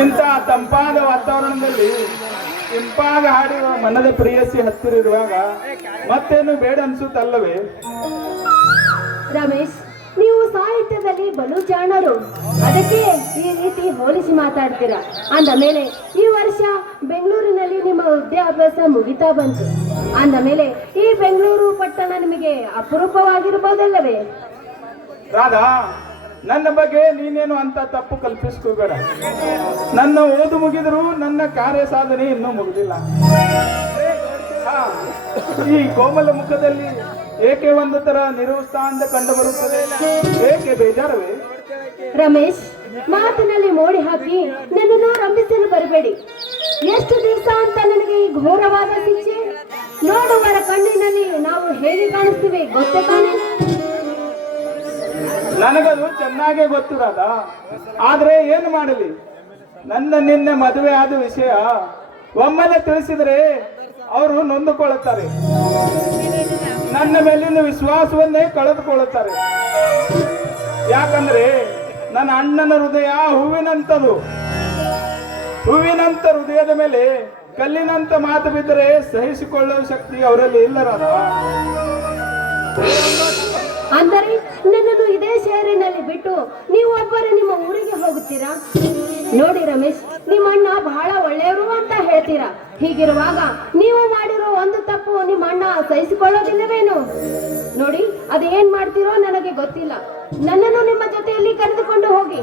ಇಂಥ ತಂಪಾದ ವಾತಾವರಣದಲ್ಲಿ ಇಂಪಾಗ ಹಾಡಿರುವ ಮನದ ಪ್ರಿಯಸಿ ಹತ್ತಿರಿರುವಾಗ ಮತ್ತೇನು ಬೇಡ ಅನ್ಸುತ್ತಲ್ಲವೇ? ರಮೇಶ್, ನೀವು ಸಾಹಿತ್ಯದಲ್ಲಿ ಬಲು ಜಾಣರು, ಅದಕ್ಕೆ ಈ ರೀತಿ ಹೋಲಿಸಿ ಮಾತಾಡ್ತೀರಾ. ಅಂದ ಮೇಲೆ ಈ ವರ್ಷ ಬೆಂಗಳೂರಿನಲ್ಲಿ ನಿಮ್ಮ ವಿದ್ಯಾಭ್ಯಾಸ ಮುಗಿತಾ ಬಂತು. ಅಂದ ಮೇಲೆ ಈ ಬೆಂಗಳೂರು ಪಟ್ಟಣ ನಿಮಗೆ ಅಪರೂಪವಾಗಿರಬಹುದಲ್ಲವೇ? ರಾಧಾ, ನನ್ನ ಬಗ್ಗೆ ನೀನೇನು ಅಂತ ತಪ್ಪು ಕಲ್ಪಿಸ್ಕೋಬೇಡ. ನನ್ನ ಓದು ಮುಗಿದರೂ ನನ್ನ ಕಾರ್ಯ ಸಾಧನೆ ಇನ್ನೂ ಮುಗಿದಿಲ್ಲ. ಈ ಕೋಮಲ ಮುಖದಲ್ಲಿ ಏಕೆ ಒಂದು ತರ ನಿರುತ್ಸಾಹ ಕಂಡು ಬರುತ್ತದೆ? ಏಕೆ ಬೇಜಾರವೇ? ರಮೇಶ್, ಮಾತಿನಲ್ಲಿ ಮೋಡಿ ಹಾಕಿ ನನ್ನನ್ನು ರಂಭಿಸಲು ಬರಬೇಡಿ. ಎಷ್ಟು ದಿವಸ ಅಂತ ನನಗೆ ಈ ಘೋರವಾದ ಶಿಕ್ಷೆ? ನೋಡುವರ ಕಣ್ಣಿನಲ್ಲಿ ನಾವು ಹೇಗೆ ಕಾಣಿಸ್ತೀವಿ ಗೊತ್ತೇ ತಾನೆ? ನನಗದು ಚೆನ್ನಾಗೇ ಗೊತ್ತು ರಾಧಾ. ಆದ್ರೆ ಏನು ಮಾಡಲಿ, ನನ್ನ ನಿನ್ನೆ ಮದುವೆ ಆದ ವಿಷಯ ಒಮ್ಮೆಲೆ ತಿಳಿಸಿದರೆ ಅವರು ನೊಂದುಕೊಳ್ಳುತ್ತಾರೆ, ನನ್ನ ಮೇಲಿನ ವಿಶ್ವಾಸವನ್ನೇ ಕಳೆದುಕೊಳ್ಳುತ್ತಾರೆ. ಯಾಕಂದ್ರೆ ನನ್ನ ಅಣ್ಣನ ಹೃದಯ ಹೂವಿನಂಥದ್ದು. ಹೂವಿನಂತ ಹೃದಯದ ಮೇಲೆ ಕಲ್ಲಿನಂತ ಮಾತು ಬಿದ್ದರೆ ಸಹಿಸಿಕೊಳ್ಳುವ ಶಕ್ತಿ ಅವರಲ್ಲಿ ಇಲ್ಲ ರಾಧಾ. ಅಂದರೆ ನನ್ನನ್ನು ಇದೇ ಶಹರಿನಲ್ಲಿ ಬಿಟ್ಟು ನೀವು ಒಬ್ಬರೇ ನಿಮ್ಮ ಊರಿಗೆ ಹೋಗುತ್ತೀರಾ? ನೋಡಿ ರಮೇಶ್, ನಿಮ್ಮ ಅಣ್ಣ ಬಹಳ ಒಳ್ಳೆಯವರು ಅಂತ ಹೇಳ್ತೀರಾ. ಹೀಗಿರುವಾಗ ನೀವು ಮಾಡಿರೋ ಒಂದು ತಪ್ಪು ನಿಮ್ಮ ಅಣ್ಣ ಸಹಿಸಿಕೊಳ್ಳೋದಿಲ್ಲವೇನು? ನೋಡಿ, ಅದು ಏನ್ ಮಾಡ್ತೀರೋ ನನಗೆ ಗೊತ್ತಿಲ್ಲ. ನನ್ನನ್ನು ನಿಮ್ಮ ಜೊತೆಯಲ್ಲಿ ಕರೆದುಕೊಂಡು ಹೋಗಿ,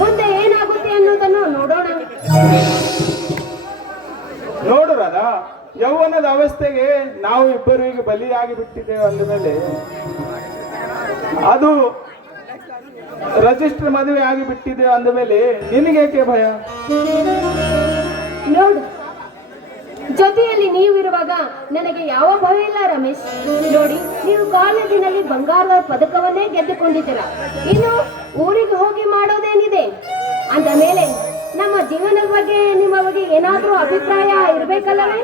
ಮುಂದೆ ಏನಾಗುತ್ತೆ ಅನ್ನೋದನ್ನು ನೋಡೋಣ. ನೋಡು ರಾಧಾ, ಯೌವನದ ಅವಸ್ಥೆಗೆ ನಾವು ಇಬ್ಬರು ಈಗ ಬಲಿಯಾಗಿ ಬಿಟ್ಟಿದ್ದೇವೆ ಅಂದ ಮೇಲೆ ಅದು ರಿಜಿಸ್ಟರ್ ಮದುವೆ ಆಗಿ ಬಿಟ್ಟಿದೆ ಅಂದ ಮೇಲೆ ನಿನಗೇಕೆ ಭಯ? ನೋಡು, ಜೊತೆಯಲ್ಲಿ ನೀವಿರುವಾಗ ನನಗೆ ಯಾವ ಭಯ ಇಲ್ಲ ರಮೇಶ್. ನೋಡಿ, ನೀವು ಕಾಲೇಜಿನಲ್ಲಿ ಬಂಗಾರದ ಪದಕವನ್ನೇ ಗೆದ್ದುಕೊಂಡಿದ್ದೀರಾ. ಇನ್ನು ಊರಿಗೆ ಹೋಗಿ ಮಾಡೋದೇನಿದೆ? ಅಂದ ಮೇಲೆ ನಮ್ಮ ಜೀವನದ ಬಗ್ಗೆ ನಿಮ್ಮ ಬಗ್ಗೆ ಏನಾದ್ರೂ ಅಭಿಪ್ರಾಯ ಇರ್ಬೇಕಲ್ಲವೇ?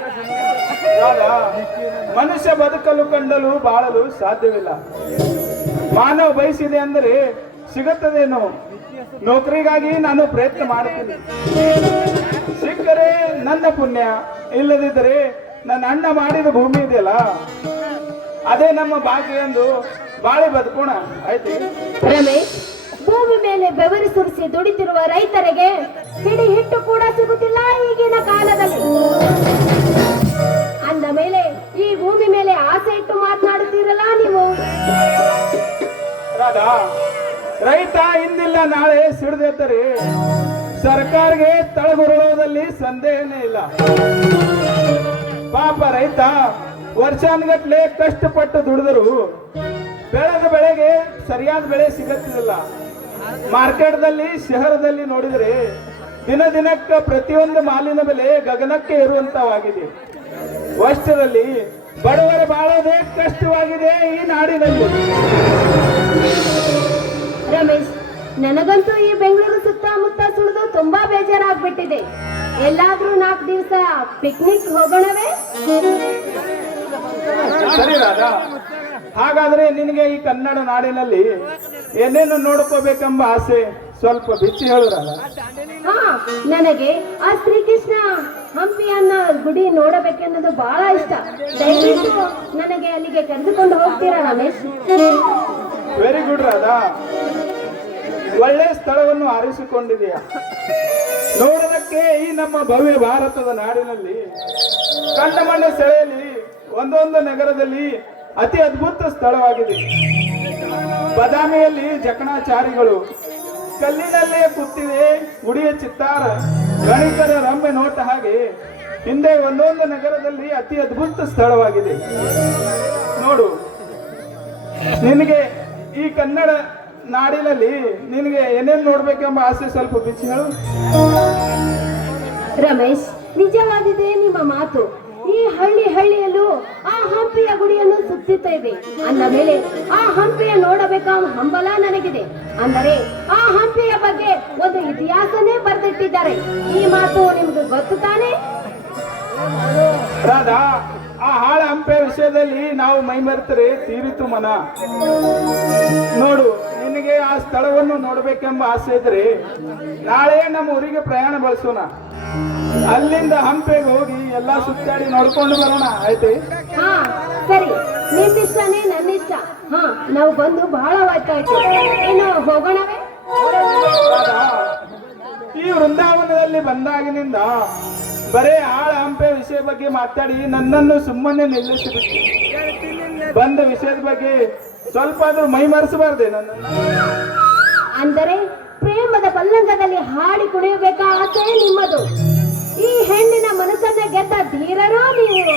ಮನುಷ್ಯ ಬದುಕಲು ಕಂಡಲು ಬಾಳಲು ಸಾಧ್ಯವಿಲ್ಲ. ಮಾನವ ಬಯಸಿದೆ ಅಂದರೆ ಸಿಗುತ್ತದೇನೋ. ನೌಕರಿಗಾಗಿ ನಾನು ಪ್ರಯತ್ನ ಮಾಡುತ್ತೀನಿ. ಸಿಕ್ಕರೆ ನನ್ನ ಪುಣ್ಯ, ಇಲ್ಲದಿದ್ದರೆ ನನ್ನ ಅಣ್ಣ ಮಾಡಿದ ಭೂಮಿ ಇದೆಯಲ್ಲ ಅದೇ ನಮ್ಮ ಭಾಗ್ಯ ಎಂದು ಬಾಳಿ ಬದುಕೋಣ. ಆಯ್ತು ರಮೇಶ್, ಭೂಮಿ ಮೇಲೆ ಬೆವರು ಸುರಿಸಿ ದುಡಿತಿರುವ ರೈತರಿಗೆ ಹಿಡಿ ಹಿಟ್ಟು ಕೂಡ ಸಿಗುತ್ತಿಲ್ಲ ಈಗಿನ ಕಾಲದಲ್ಲಿ. ಅಂದ ಮೇಲೆ ಈ ಭೂಮಿ ಮೇಲೆ ಆಸೆ ಇಟ್ಟು ಮಾತನಾಡುತ್ತೀರಲ್ಲ ನೀವು. ರಾಧಾ, ರೈತ ಇಂದಿಲ್ಲ ನಾಳೆ ಸಿಡಿದೆತ್ತರೆ ಸರ್ಕಾರಕ್ಕೆ ತಳಗುರುಳೋದಲ್ಲಿ ಸಂದೇಹನೇ ಇಲ್ಲ. ಪಾಪ ರೈತ ವರ್ಷಾನುಗಟ್ಲೆ ಕಷ್ಟಪಟ್ಟು ದುಡಿದರು ಬೆಳೆದ ಬೆಳೆಗೆ ಸರಿಯಾದ ಬೆಳೆ ಸಿಗತ್ತಿಲ್ಲ. ಮಾರ್ಕೆಟ್ದಲ್ಲಿ ಶಹರದಲ್ಲಿ ನೋಡಿದರೆ ದಿನ ದಿನಕ್ಕೆ ಪ್ರತಿಯೊಂದು ಮಾಲಿನ ಬೆಲೆ ಗಗನಕ್ಕೆ ಏರುವಂತವಾಗಿದೆ. ವರ್ಷದಲ್ಲಿ ಬಡವರ ಬಾಳೋದೇ ಕಷ್ಟವಾಗಿದೆ ಈ ನಾಡಿನಲ್ಲಿ. ರಮೇಶ್, ನನಗಂತೂ ಈ ಬೆಂಗಳೂರು ಸುತ್ತಮುತ್ತ ಸುಳಿದು ತುಂಬಾ ಬೇಜಾರಾಗ್ಬಿಟ್ಟಿದೆ. ಎಲ್ಲಾದ್ರೂ 4 ದಿವಸ ಪಿಕ್ನಿಕ್ ಹೋಗೋಣವೇ? ಸರಿ ರಾಧಾ, ಹಾಗಾದ್ರೆ ನಿನಗೆ ಈ ಕನ್ನಡ ನಾಡಿನಲ್ಲಿ ಏನೇನು ನೋಡ್ಕೋಬೇಕೆಂಬ ಆಸೆ ಸ್ವಲ್ಪ ಬಿಚ್ಚಿ ಹೇಳು ರಾಧಾ. ಹಾ, ನನಗೆ ಆ ಶ್ರೀಕೃಷ್ಣ ಹಂಪಿ ಅನ್ನೋ ಗುಡಿ ನೋಡಬೇಕೆನ್ನೋದು ಬಹಳ ಇಷ್ಟ. ದಯವಿಟ್ಟು ನನಗೆ ಅಲ್ಲಿಗೆ ಕರೆದುಕೊಂಡು ಹೋಗ್ತೀರಾ ರಮೇಶ್? ವೆರಿ ಗುಡ್ ರಾಧಾ, ಒಳ್ಳೆ ಸ್ಥಳವನ್ನು ಆರಿಸಿಕೊಂಡಿದೆಯಾ. ನೋಡೋದಕ್ಕೆ ಈ ನಮ್ಮ ಭವ್ಯ ಭಾರತದ ನಾಡಿನಲ್ಲಿ ಕಣ್ಣ ಮಣ್ಣ ಸೆಳೆಯಲಿ ಒಂದೊಂದು ನಗರದಲ್ಲಿ ಅತಿ ಅದ್ಭುತ ಸ್ಥಳವಾಗಿದೆ. ಬದಾಮಿಯಲ್ಲಿ ಜಕಣಾಚಾರಿಗಳು, ಕಲ್ಲಿನಲ್ಲೇ ಕೂತಿದೆ ಗುಡಿಯ ಚಿತ್ತಾರ, ಗಣಿತರ ರಂಬೆ ನೋಟ ಹಾಗೆ ಹಿಂದೆ ಒಂದೊಂದು ನಗರದಲ್ಲಿ ಅತಿ ಅದ್ಭುತ ಸ್ಥಳವಾಗಿದೆ. ನೋಡು, ನಿನಗೆ ಈ ಕನ್ನಡ ನಾಡಿನಲ್ಲಿ ನಿನಗೆ ಏನೇನು ನೋಡ್ಬೇಕೆಂಬ ಆಸೆ ಸ್ವಲ್ಪ ಬಿಚ್ಚಿ ಹೇಳು. ರಮೇಶ್, ನಿಜವಾದಿದೆ ನಿಮ್ಮ ಮಾತು. ಈ ಹಳ್ಳಿಯಲ್ಲೂ ಆ ಹಂಪಿಯ ಗುಡಿಯನ್ನು ಸುತ್ತುತ್ತಾ ಇದೆ ಅಂದ ಮೇಲೆ ಆ ಹಂಪಿಯ ನೋಡಬೇಕಾದ ಹಂಬಲ ನನಗಿದೆ. ಅಂದರೆ ಆ ಹಂಪಿಯ ಬಗ್ಗೆ ಒಂದು ಇತಿಹಾಸನೇ ಬರೆದಿಟ್ಟಿದ್ದಾರೆ. ಈ ಮಾತು ನಿಮ್ಗೆ ಗೊತ್ತು ತಾನೇ? ರಾಧಾ, ಆ ಹಾಳ ಹಂಪೆ ವಿಷಯದಲ್ಲಿ ನಾವು ಮೈಮರೆತರೆ ತೀರಿತು ಮನ. ನೋಡು, ನಿನಗೆ ಆ ಸ್ಥಳವನ್ನು ನೋಡಬೇಕೆಂಬ ಆಸೆ ಇದ್ರೆ ನಾಳೆ ನಮ್ಮ ಊರಿಗೆ ಪ್ರಯಾಣ ಬಳಸೋಣ. ಅಲ್ಲಿಂದ ಹಂಪೆಗೆ ಹೋಗಿ ಎಲ್ಲಾ ಸುತ್ತಾಡಿ ನೋಡ್ಕೊಂಡು ಬರೋಣ, ಆಯ್ತು? ಹಾ ಸರಿ, ನಿಮ್ಮಿಷ್ಟನೇ ನನ್ನಿಷ್ಟ. ಹಾ, ನಾವು ಬಂದು ಬಹಳ ಹೊತ್ತಾಯ್ತು, ಇನ್ನು ಹೋಗೋಣವೇ? ರಾಧಾ, ಈ ವೃಂದಾವನದಲ್ಲಿ ಬಂದಾಗಿನಿಂದ ಬರೇ ಹಾಳ ಹಂಪೆ ವಿಷಯ ಬಗ್ಗೆ ಮಾತಾಡಿ ನನ್ನನ್ನು ಸುಮ್ಮನೆ ನಿಲ್ಲಿಸಿಬಿಟ್ಟು ಬಂದ ವಿಷಯದ ಬಗ್ಗೆ ಸ್ವಲ್ಪ ಆದ್ರೂ ಮೈ ಮರೆಸಬಾರ್ದೆ ನನ್ನನ್ನು. ಅಂದರೆ ಪ್ರೇಮದ ಪಲ್ಲಂಗದಲ್ಲಿ ಹಾಡಿ ಕುಣಿಯಬೇಕಾ ಆಸೆ ನಿಮ್ಮದು? ಈ ಹೆಣ್ಣಿನ ಮನಸ್ಸನ್ನ ಗೆದ್ದ ಧೀರರೂ ನೀವು.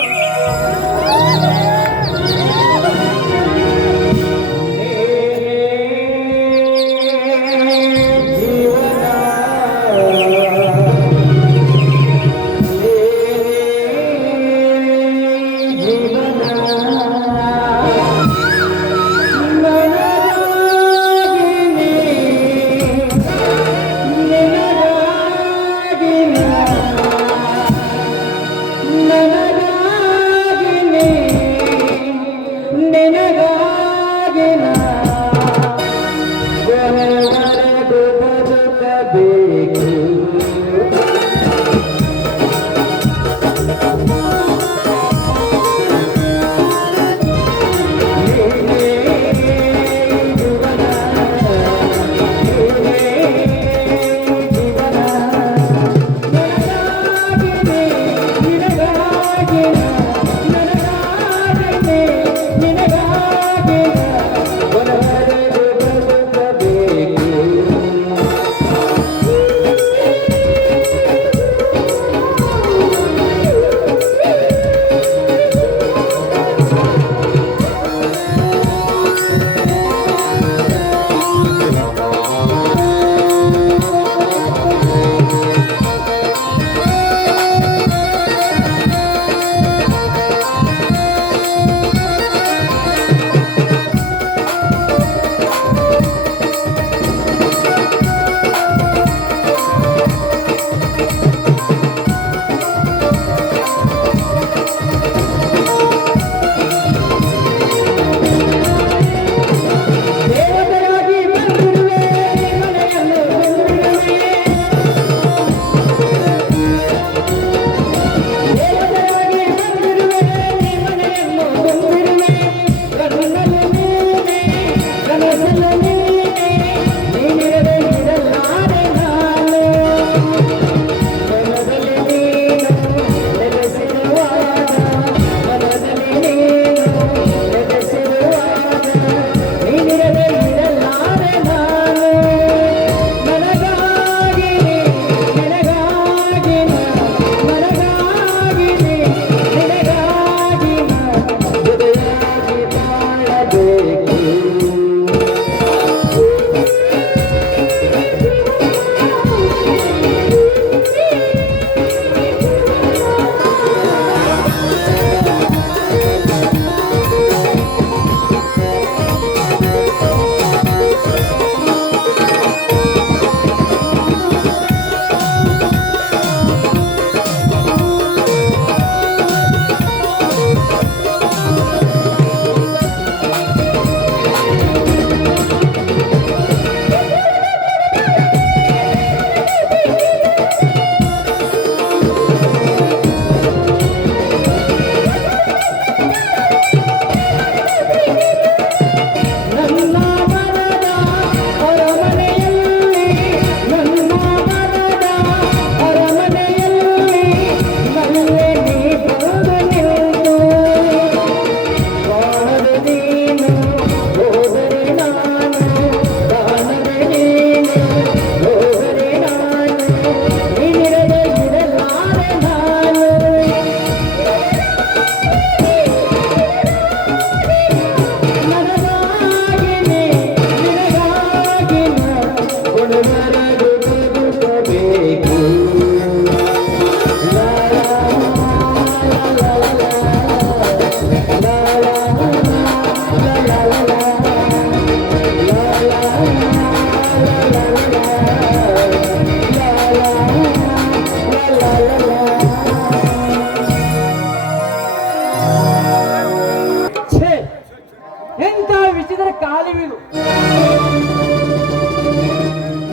ಬಾಳಿವಿದು.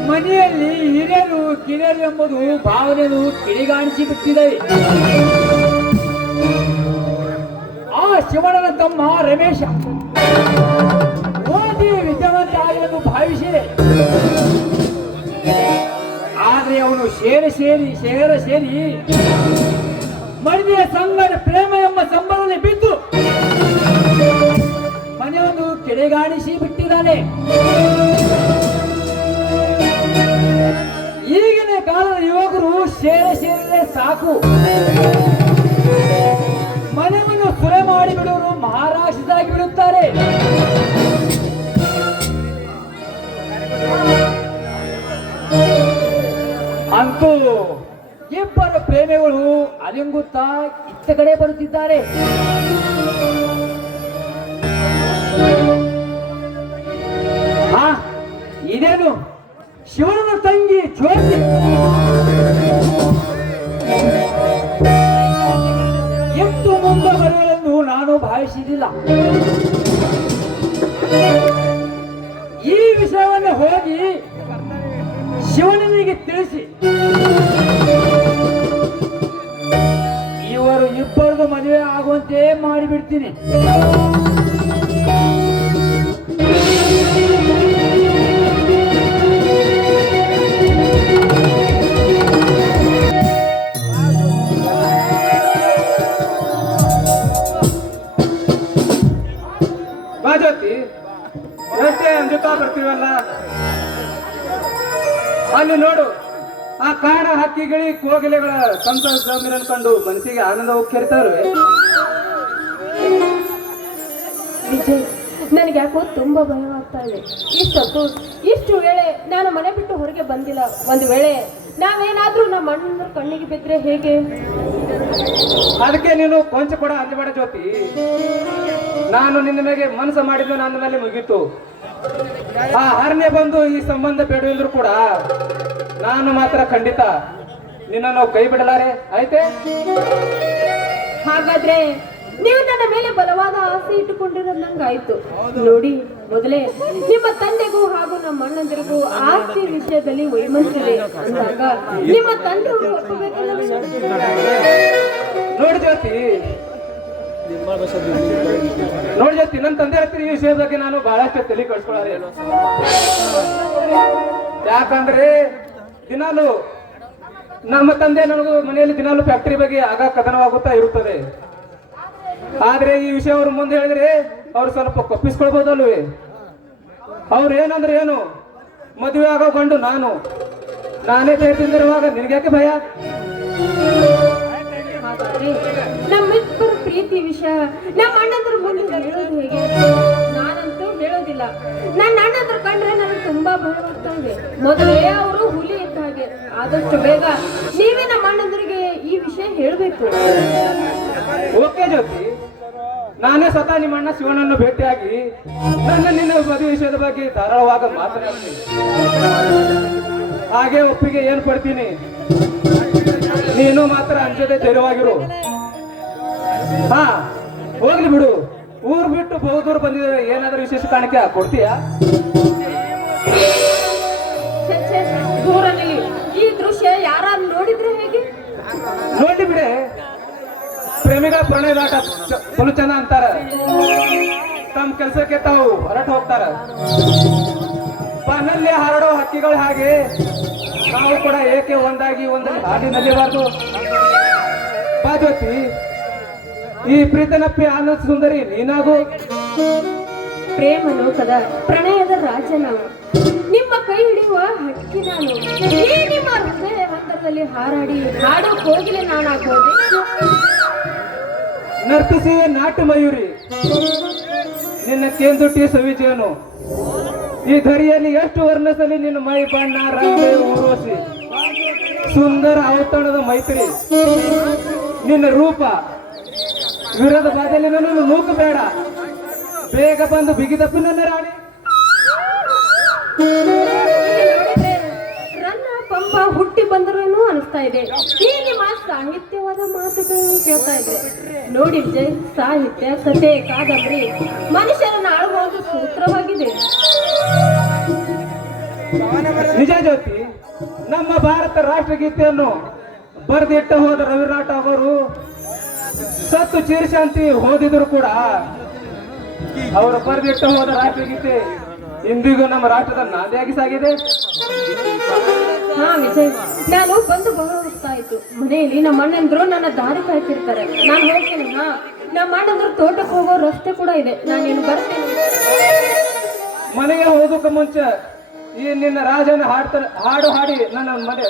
ಮನೆಯಲ್ಲಿ ಹಿರಿಯರು ಕಿರಿಯರು ಎಂಬುದು ಭಾವನೆಗಳು ಕಿಡಿಗಾಣಿಸಿ ಬಿಟ್ಟಿದೆ. ಆ ಶಿವಣ್ಣನ ತಮ್ಮ ರಮೇಶ ಓದಿ ವಿದ್ಯಾವಂತ ಆಗಲೆಂದು ಭಾವಿಸಿದೆ. ಆದ್ರೆ ಅವನು ಸೇರಿ ಮನೆಯ ಸಂಗಡ ಪ್ರೇಮ ಎಂಬ ಸಂಬಂಧದಲ್ಲಿ ಬಿದ್ದು ಮನೆಯೊಂದು ಕೆಡೆಗಾಣಿಸಿ ಬಿಟ್ಟಿದ್ದಾನೆ. ಈಗಿನ ಕಾಲದ ಯುವಕರು ಸೇರಿದ್ರೆ ಸಾಕು, ಮನೆಯನ್ನು ಸುರೆ ಮಾಡಿಬಿಡುವರು ಮಹಾರಾಷ್ಟ್ರದಾಗಿ ಬಿಡುತ್ತಾರೆ. ಅಂತೂ ಇಬ್ಬರು ಪ್ರೇಮಿಗಳು ಅಲಿಂಗುತ್ತಾ ಇತ್ತ ಕಡೆ ಬರುತ್ತಿದ್ದಾರೆ. ಹಾ, ಇದೇನು ಶಿವನ ತಂಗಿ ಜ್ಯೋತಿ ಎಷ್ಟು ಮುಂದೆ ಬರುವಳೆಂದು ನಾನು ಭಾವಿಸಿದಿಲ್ಲ. ಈ ವಿಷಯವನ್ನು ಹೋಗಿ ಶಿವನಿಗೆ ತಿಳಿಸಿ ಇವರು ಇಬ್ಬರದು ಮದುವೆ ಆಗುವಂತೆ ಮಾಡಿಬಿಡ್ತೀನಿ. ಬಾಜೋತಿ ಎಷ್ಟೇ ಅಂಜುತ್ತಾ ಬರ್ತೀವಲ್ಲ, ಅಲ್ಲಿ ನೋಡು ಆ ಕಾಡ ಹಕ್ಕಿಗಳಿ ಕೋಗಿಲೆಗಳ ಸಂತೋಷ ಕಂಡು ಮನಸ್ಸಿಗೆ ಆನಂದ ಉಕ್ಕೇರ್ತಾರೆ. ವಿಜಯ್, ನನಗೆ ಯಾಕೋ ತುಂಬಾ ಭಯವಾಗ್ತಾ ಇದೆ. ಇಷ್ಟು ವೇಳೆ ನಾನು ಮನೆ ಬಿಟ್ಟು ಹೊರಗೆ ಬಂದಿಲ್ಲ. ಒಂದು ವೇಳೆ ನಾವೇನಾದ್ರೂ ನಮ್ಮ ಅಣ್ಣನ ಕಣ್ಣಿಗೆ ಬಿದ್ರೆ ಹೇಗೆ? ಅದಕ್ಕೆ ನೀನು ಕೊಂಚ ಕೂಡ ಅಂಜಬೇಡ ಜ್ಯೋತಿ. ನಾನು ನಿನ್ನ ಮೇಲೆ ಮನಸ್ಸು ಮಾಡಿದ್ದು ನನ್ನ ಮೇಲೆ ಮುಗೀತು. ಆ ಹರನೆ ಬಂದು ಈ ಸಂಬಂಧ ಬೇಡವೆಂದ್ರು ಕೂಡ ನಾನು ಮಾತ್ರ ಖಂಡಿತ ನಿನ್ನನ್ನು ಕೈ ಬಿಡಲಾರೆ. ಆಯ್ತೆ? ಹಾಗಾದ್ರೆ ನೀವು ನನ್ನ ಮೇಲೆ ಬಲವಾದ ಆಸೆ ಇಟ್ಟುಕೊಂಡಿರೋದಂಗಾಯ್ತು ನೋಡಿ. ಮೊದಲೇ ನಿಮ್ಮ ತಂದೆಗೂ ಹಾಗೂ ನಮ್ಮ ಅಣ್ಣಂದಿರಿಗೂ ಆಸ್ತಿ ವಿಷಯದಲ್ಲಿ ವೈಮನಸ್ಸಿದೆ ಅಂದಾಗ ನಿಮ್ಮ ತಂದೆಯವರು ಒಪ್ಪಬೇಕಲ್ಲವೇ? ನೋಡಿ ಜ್ಯೋತಿ, ನನ್ನ ತಂದೆ ಹತ್ತಿರ ಈ ವಿಷಯದ ಬಗ್ಗೆ ನಾನು ಬಹಳಷ್ಟು ತಲೆ ಕಳ್ಸ್ಕೊಳ್ಳಾರೆ. ಯಾಕಂದ್ರೆ ದಿನಾಲು ನಮ್ಮ ತಂದೆ ನನಗೂ ಮನೆಯಲ್ಲಿ ದಿನಾಲು ಫ್ಯಾಕ್ಟರಿ ಬಗ್ಗೆ ಆಗ ಕಥನವಾಗುತ್ತಾ ಇರುತ್ತದೆ. ಆದ್ರೆ ಈ ವಿಷಯ ಅವ್ರ ಮುಂದೆ ಹೇಳಿದ್ರೆ ಅವ್ರು ಸ್ವಲ್ಪ ಕೊಪ್ಪಿಸ್ಕೊಳ್ಬೋದಲ್ವೇ? ಅವ್ರು ಏನಂದ್ರೆ ಏನು, ಮದುವೆ ಆಗೋ ಗಂಡು ನಾನೇ ಬೇಡ್ತಿರುವಾಗ ನಿನಗ್ಯಾಕೆ ಭಯ? ನಮ್ಮಿಬ್ಬರ ಪ್ರೀತಿ ವಿಷಯ ನಮ್ಮ ಅಣ್ಣಂದ್ರ ಮುಂದೆ ಹೇಳೋದು ಹೇಗೆ? ನಾನಂತೂ ಹೇಳೋದಿಲ್ಲ. ನನ್ನ ಅಣ್ಣಂದ್ರ ಕಂಡ್ರೆ ನನಗೆ ತುಂಬಾ ಭಯವಾಗ್ತಾ ಇದೆ. ಮೊದಲೇ ಅವರು ಹುಲಿ ಇದ್ದ ಹಾಗೆ. ಆದಷ್ಟು ಬೇಗ ನೀವೇ ನಮ್ಮ ಅಣ್ಣಂದ್ರಿಗೆ ಈ ವಿಷಯ ಹೇಳಬೇಕು. ಓಕೆ ಜ್ಯೋತಿ, ನಾನೇ ಸ್ವತಃ ನಿಮ್ಮ ಅಣ್ಣ ಶಿವನನ್ನು ಭೇಟಿಯಾಗಿ ನಿನ್ನ ಮದುವೆ ವಿಷಯದ ಬಗ್ಗೆ ಧಾರಾಳವಾಗಿ ಮಾತನಾಡ್ತೀನಿ. ಹಾಗೆ ಒಪ್ಪಿಗೆ ಏನ್ ಕೊಡ್ತೀನಿ, ನೀನು ಮಾತ್ರ ಅಂಜದೆ ಧೈರ್ಯವಾಗಿರು. ಹಾ, ಹೋಗ್ಲಿ ಬಿಡು. ಊರ್ ಬಿಟ್ಟು ಬಹುದೂರ ಬಂದಿದ್ರೆ ಏನಾದ್ರೂ ವಿಶೇಷ ಕಾಣಿಕೆ ಕೊಡ್ತೀಯಾ? ದೂರದಲ್ಲಿ ಈ ದೃಶ್ಯ ಯಾರು ನೋಡಿದ್ರೆ ಹೇಗೆ? ನೋಡಿ ಬಿಡೆ, ಪ್ರೇಮಿಗಳ ಪ್ರಣಯದಾಟ ಬಲು ಚಂದ ಅಂತಾರ. ತಮ್ಮ ಕೆಲಸಕ್ಕೆ ತಾವು ಹೊರಟು ಹೋಗ್ತಾರ. ಬಾನಲ್ಲಿ ಹಾರಾಡೋ ಹಕ್ಕಿಗಳು ಹಾಗೆ ನಾವು ಕೂಡ ಏಕೆ ಒಂದಾಗಿ ಒಂದು ಹಾಡಿನಲ್ಲಿಬಾರ್ದು? ಬಾಜ್ಯೋತಿ, ಈ ಪ್ರೀತನಪ್ಪಿ ಆನಂದ ಸುಂದರಿ ನೀನಾಗು. ಪ್ರೇಮ ಲೋಕದ ಪ್ರಣಯದ ರಾಜ ನಾವು. ನಿಮ್ಮ ಕೈ ಹಿಡಿಯುವ ಹಕ್ಕಿ ನಾನು. ಈ ನಿಮ್ಮ ಹೃದಯ ಹಂತದಲ್ಲಿ ಹಾರಾಡಿ ಹಾಡೋ ಕೋಗಿಲೆ ನಾನಾಗೋದೆ. ನರ್ತಿಸಿ ನಾಟ್ಯ ಮಯೂರಿ, ನಿನ್ನ ಕೇಂದುಟಿ ಸವಿಜೇನು. ಈ ಧರಿಯಲ್ಲಿ ಎಷ್ಟು ವರ್ಣಿಸಲಿ ನಿನ್ನ ಮೈ ಬಣ್ಣ ರಂಗು ಊರ್ವಶಿ, ಸುಂದರ ಔತಣದ ಮೈತ್ರಿ, ನಿನ್ನ ರೂಪ ವಿರೋಧ ಬಾಧೆಯಲ್ಲಿ ನನ್ನನ್ನು ನೂಕಬೇಡ. ಬೇಗ ಬಂದು ಬಿಗಿದಪ್ಪು ನನ್ನ ರಾಣಿ. ರನ್ನ ಪಂಪ ಹುಟ್ಟಿ ಬಂದರೇನೋ ಅನಿಸ್ತಾ ಇದೆ. ಈ ನಿಮ್ಮ ಸಾಹಿತ್ಯವಾದ ಮಾತುಗಳನ್ನು ಕೇಳ್ತಾ ಇದ್ರೆ ನೋಡಿ ವಿಜಯ್, ಸಾಹಿತ್ಯ, ಕಥೆ, ಕಾದಂಬರಿ ಮನುಷ್ಯರನ್ನು ಆಳುವ ಒಂದು ಸೂತ್ರವಾಗಿದೆ. ನಿಜ ಜ್ಯೋತಿ, ನಮ್ಮ ಭಾರತ ರಾಷ್ಟ್ರಗೀತೆಯನ್ನು ಬರೆದಿಟ್ಟ ಹೋದ ರವೀಂದ್ರನಾಥ್ ಅವರು ಸತ್ತು ಚಿರಶಾಂತಿ ಹೋದಿದ್ರು ಕೂಡ ಅವರು ಬರೆದಿಟ್ಟು ಹೋದ ರಾಷ್ಟ್ರಗೀತೆ ಇಂದಿಗೂ ನಮ್ಮ ರಾಷ್ಟ್ರದ ನಾಂದಿಯಾಗಿ ಸಾಗಿದೆ. ಹಾ ವಿಜಯ್, ನಾನು ಬಂದು ಬಹಳ ಹೊತ್ತ ಆಯ್ತು. ಮನೆಯಲ್ಲಿ ನಮ್ಮ ಅಣ್ಣಂದ್ರು ನನ್ನ ದಾರಿ ಕಾಯ್ತಿರ್ತಾರೆ. ನಾನು ಹೋಗ್ತೀನಿ. ಹಾ, ನಮ್ಮ ಅಣ್ಣಂದ್ರು ತೋಟಕ್ಕೆ ಹೋಗೋ ರಸ್ತೆ ಕೂಡ ಇದೆ. ನಾನೇನು ಬರ್ತೀನಿ. ಮನೆಗೆ ಹೋಗೋಕೆ ಮುಂಚೆ ಈ ನಿನ್ನ ರಾಜನ ಹಾಡು ಹಾಡಿ ನನ್ನ ಮನೆ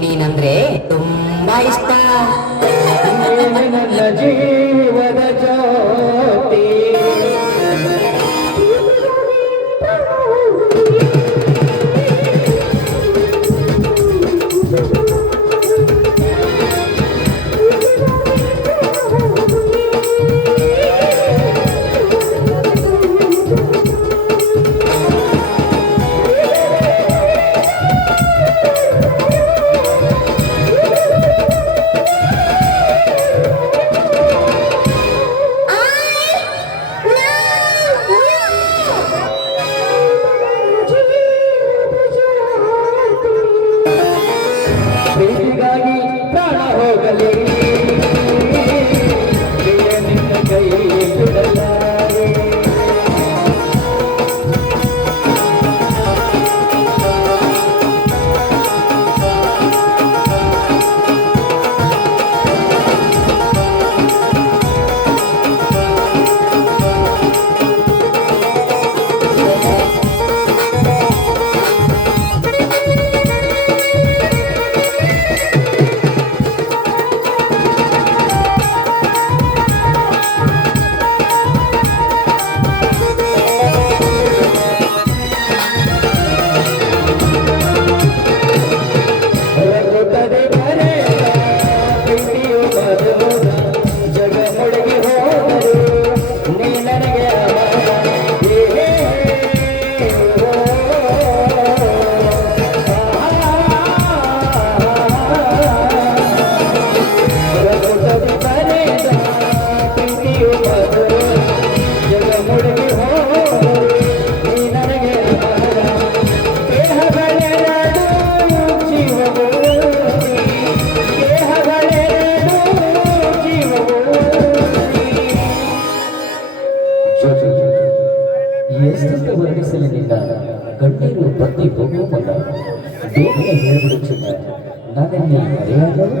ನೀನಂದ್ರೆ ತುಂಬಾ ಇಷ್ಟ. ನನ್ನ ಜೀವದ ಜ್ಯೋತಿ ಪ್ರೀತಿಗಾಗಿ ಪ್ರಾಣ ಹೋಗಲಿ ನಿನ್ನ ಕೈ ಬಿಡಲಾರೆ. ಎಷ್ಟೆಂದು ವರ್ಣಿಸಲಿ ನಿನ್ನ ಕಣ್ಣೀರು ಬತ್ತಿ ಹೋಗುವ ಮುನ್ನ ಬೇಗನೆ ಹೇಳ್ಬಿಡು ಚಿನ್ನ, ನಾನೆಲ್ಲಿ ಮರೆಯಾಗಲೂ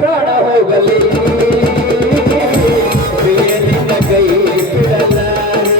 ಪ್ರಾಣ ಹೋಗಲಿ ನಿನ್ನ ಕೈ ಬಿಡಲಾರೆ.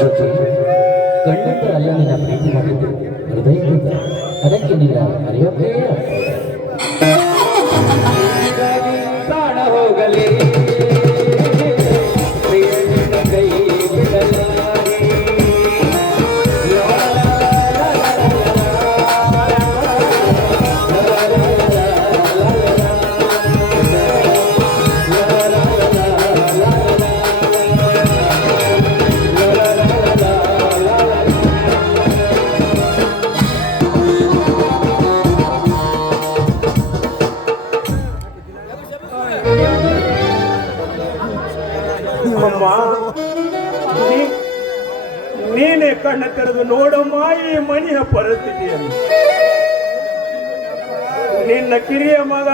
ಜೊತೆ ಕಣ್ಣಿಂದ ಅಲ್ಲ ನಿನ್ನ ಪ್ರೀತಿ ಮಾಡಿದ್ದು ಹೃದಯದಿಂದ, ಅದಕ್ಕೆ ನಿನ್ನ ಮರೆಯೋದೇ ಪ್ರಾಣ ಹೋಗಲಿ ಪ್ರಿಯನಿನ ಕೈ ಬಿಡಲಾರೆ. ಅಮ್ಮ, ನೀನೇ ಕಣ್ಣ ತೆರೆದು ನೋಡಮ್ಮ ಈ ಮನೆಯ ಪರಿಸ್ಥಿತಿಯನ್ನು. ನಿನ್ನ ಕಿರಿಯ ಮಗ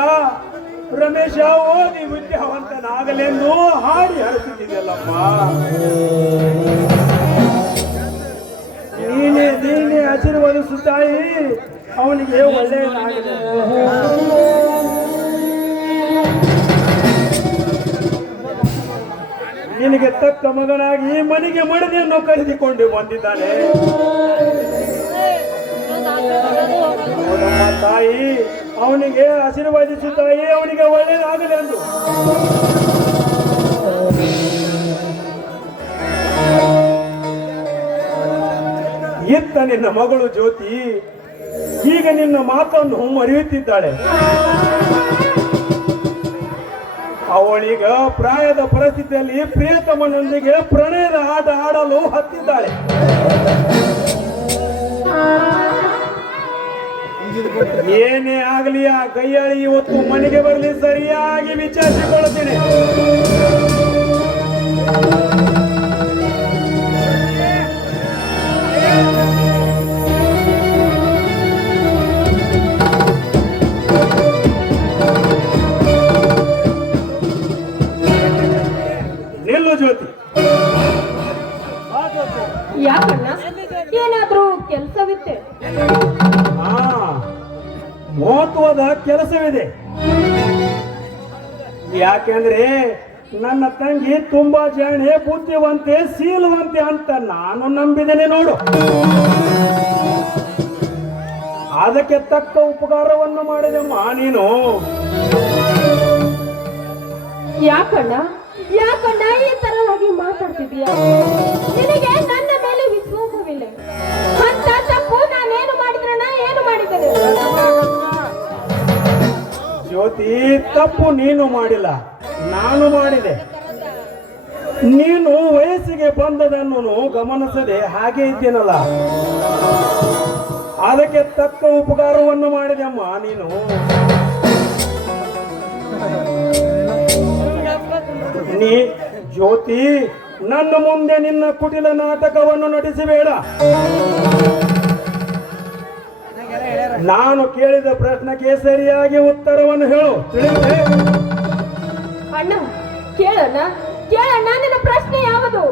ರಮೇಶ ಓದಿ ವಿದ್ಯಾವಂತನಾಗಲೆಂದು ಹಾಡಿ ಹರಿಸಿದೆಯಲ್ಲಮ್ಮ. ನೀನೇ ಆಶೀರ್ವದಿಸುತ್ತಾಯಿ, ಅವನಿಗೆ ಒಳ್ಳೆಯದಾಗಿದೆ. ನಿನಗೆ ತಕ್ಕ ಮಗನಾಗಿ ಮನೆಗೆ ಮಡದಿಯನ್ನು ಕರೆದುಕೊಂಡು ಬಂದಿದ್ದಾನೆ. ಹೌದಮ್ಮ ತಾಯಿ, ಅವನಿಗೆ ಆಶೀರ್ವಾದಿಸುತ್ತಾಯಿ, ಅವನಿಗೆ ಒಳ್ಳೆಯದಾಗಲೆಂದು. ಇತ್ತ ನಿನ್ನ ಮಗಳು ಜ್ಯೋತಿ ಈಗ ನಿನ್ನ ಮಾತನ್ನು ಮರೆಯುತ್ತಿದ್ದಾಳೆ. ಅವಳೀಗ ಪ್ರಾಯದ ಪರಿಸ್ಥಿತಿಯಲ್ಲಿ ಪ್ರಿಯತಮನೊಂದಿಗೆ ಪ್ರಣಯದ ಆಟ ಆಡಲು ಹತ್ತಿದ್ದಾಳೆ. ಏನೇ ಆಗಲಿ ಆ ಗೈಯಾಳಿ ಇವತ್ತು ಮನೆಗೆ ಬರಲಿ, ಸರಿಯಾಗಿ ವಿಚಾರಿಸಿಕೊಳ್ಳುತ್ತೇನೆ. ನಿಲ್ಲು ಜ್ಯೋತಿ. ಯಾಕಣ್ಣ, ಏನಾದ್ರೂ ಕೆಲಸವಿತ್ತೆ? ಮಹತ್ವದ ಕೆಲಸವಿದೆ. ಯಾಕೆಂದ್ರೆ ನನ್ನ ತಂಗಿ ತುಂಬಾ ಜಾಣೆ, ಬುದ್ಧಿವಂತೆ, ಶೀಲವಂತೆ ಅಂತ ನಾನು ನಂಬಿದ್ದೇನೆ ನೋಡು. ಅದಕ್ಕೆ ತಕ್ಕ ಉಪಕಾರವನ್ನು ಮಾಡಿದಮ್ಮ ನೀನು. ಯಾಕಣ್ಣ ಈ ತರವಾಗಿ ಮಾತಾಡ್ತಿದೀಯ? ನಿನಗೆ ನನ್ನ ಮೇಲೆ ವಿಶ್ವಾಸವಿಲ್ಲ. ಅಂತ ತಪ್ಪು ನಾನೇನು ಮಾಡಿದ್ರಣ್ಣ, ಏನು ಮಾಡಿದ್ದೇನೆ? ಜ್ಯೋತಿ, ತಪ್ಪು ನೀನು ಮಾಡಿಲ್ಲ, ನಾನು ಮಾಡಿದೆ. ನೀನು ವಯಸ್ಸಿಗೆ ಬಂದದನ್ನು ಗಮನಿಸದೆ ಹಾಗೆ ಇದ್ದೇನಲ್ಲ, ಅದಕ್ಕೆ ತಕ್ಕ ಉಪಕಾರವನ್ನು ಮಾಡಿದೆಮ್ಮ ನೀನು. ನೀ ಜ್ಯೋತಿ, ನನ್ನ ಮುಂದೆ ನಿನ್ನ ಕುಟಿಲ ನಾಟಕವನ್ನು ನಡೆಸಬೇಡ. ನಾನು ಕೇಳಿದ ಪ್ರಶ್ನೆಗೆ ಸರಿಯಾಗಿ ಉತ್ತರವನ್ನು ಹೇಳು, ತಿಳಿದೆ? ಅಣ್ಣ ಕೇಳಣ್ಣ, ನನ್ನ ಪ್ರಶ್ನೆ ಯಾವುದು?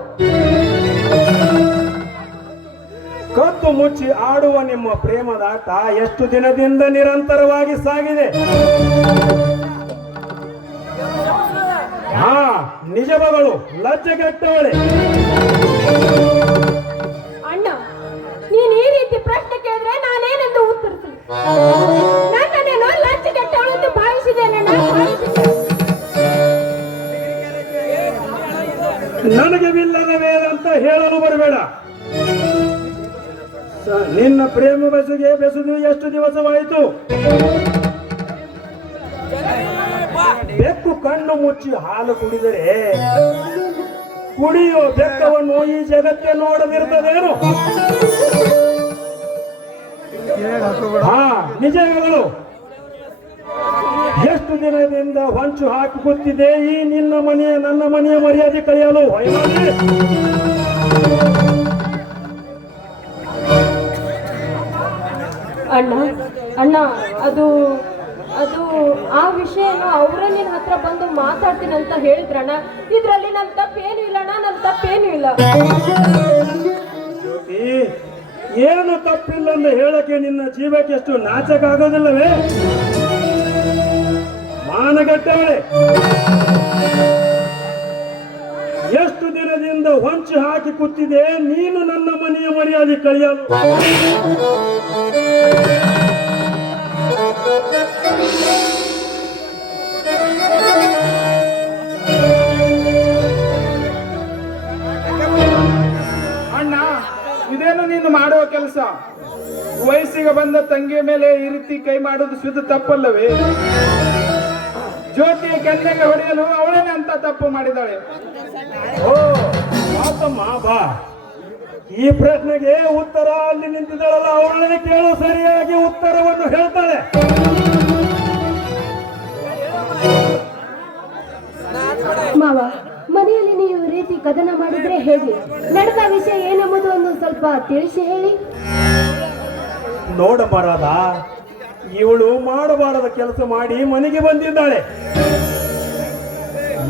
ಕತ್ತು ಮುಚ್ಚಿ ಆಡುವ ನಿಮ್ಮ ಪ್ರೇಮದಾಟ ಎಷ್ಟು ದಿನದಿಂದ ನಿರಂತರವಾಗಿ ಸಾಗಿದೆ? ಹಾ, ನಿಜ ಮಗಳು, ಲಜ್ಜೆಗೆಟ್ಟವಳೆ. ಅಣ್ಣ, ನೀನ್ ಈ ರೀತಿ ಪ್ರಶ್ನೆ ಕೇಳಿದ್ರೆ ನಾನೇನೆಂದು ಉತ್ತರಿಸಲಿ? ನನ್ನನ್ನೇನೋ ಲಜ್ಜೆಗೆಟ್ಟವಳು ಎಂದು ಭಾವಿಸಿದ್ದೇನಣ್ಣ, ನನಗೆ ವಿಲ್ಲದ ವೇದ ಅಂತ ಹೇಳಲು ಬರಬೇಡ. ನಿನ್ನ ಪ್ರೇಮ ಬೆಸುದು ಎಷ್ಟು ದಿವಸವಾಯಿತು? ಬೆಕ್ಕು ಕಣ್ಣು ಮುಚ್ಚಿ ಹಾಲು ಕುಡಿದರೆ ಕುಡಿಯೋ ಬೆಕ್ಕವನ್ನು ಈ ಜಗತ್ತೇ ನೋಡದಿರ್ತದೇನು? ಹಾ, ನಿಜಗಳು. ಎಷ್ಟು ದಿನದಿಂದ ಹೊಂಚು ಹಾಕಿ ಕೂತಿದೆ ಈ ನಿನ್ನ ಮನೆಯ ನನ್ನ ಮನೆಯ ಮರ್ಯಾದೆ ಕಳೆಯಲು. ಅಣ್ಣ, ಅದು ಆ ವಿಷಯನ ಅವರೇ ನಿನ್ನ ಹತ್ರ ಬಂದು ಮಾತಾಡ್ತೀನಿ ಅಂತ ಹೇಳಿದ್ರಣ್ಣ. ಇದ್ರಲ್ಲಿ ನನ್ನ ತಪ್ಪೇನು ಇಲ್ಲಣ್ಣ, ನನ್ನ ತಪ್ಪೇನು ಇಲ್ಲ. ಏನು ತಪ್ಪಿಲ್ಲ ಅಂತ ಹೇಳಕ್ಕೆ ನಿನ್ನ ಜೀವಕ್ಕೆ ಎಷ್ಟು ನಾಚಕ ಆಗೋದಿಲ್ಲವೇ? ಮಾನಗಟ್ಟವಳೆ. ಎಷ್ಟು ದಿನದಿಂದ ಹೊಂಚಿ ಹಾಕಿ ಕೂತಿದೆ ನೀನು ನನ್ನ ಮನೆಯ ಮರ್ಯಾದೆ ಕಳೆಯಲು. ಅಣ್ಣ, ಇದೇನು ನೀನು ಮಾಡುವ ಕೆಲಸ? ವಯಸ್ಸಿಗೆ ಬಂದ ತಂಗಿಯ ಮೇಲೆ ಈ ರೀತಿ ಕೈ ಮಾಡುವುದು ಶುದ್ಧ ತಪ್ಪಲ್ಲವೇ? ಜ್ಯೋತಿಯ ಕೆನ್ನೆಗೆ ಹೊಡೆಯಲು ಅವಳೇನೆ ಅಂತ ತಪ್ಪು ಮಾಡಿದಾಳೆ. ಓ ಮಾತಮ್ಮ ಬಾ, ಈ ಪ್ರಶ್ನೆಗೆ ಉತ್ತರ ಅಲ್ಲಿ ನಿಂತಿದ್ದಾಳಲ್ಲ ಅವಳನ್ನೇ ಕೇಳು, ಸರಿಯಾಗಿ ಉತ್ತರವನ್ನು ಹೇಳ್ತಾಳೆ. ಮಾವ, ಮನೆಯಲ್ಲಿ ನೀವು ಈ ರೀತಿ ಕದನ ಮಾಡಿದ್ರೆ ಹೇಗೆ? ನಡೆದ ವಿಷಯ ಏನೆಂಬುದು ಒಂದು ಸ್ವಲ್ಪ ತಿಳಿಸಿ ಹೇಳಿ. ನೋಡಮ್ಮ ರಾಧಾ, ಇವಳು ಮಾಡಬಾರದ ಕೆಲಸ ಮಾಡಿ ಮನೆಗೆ ಬಂದಿದ್ದಾಳೆ.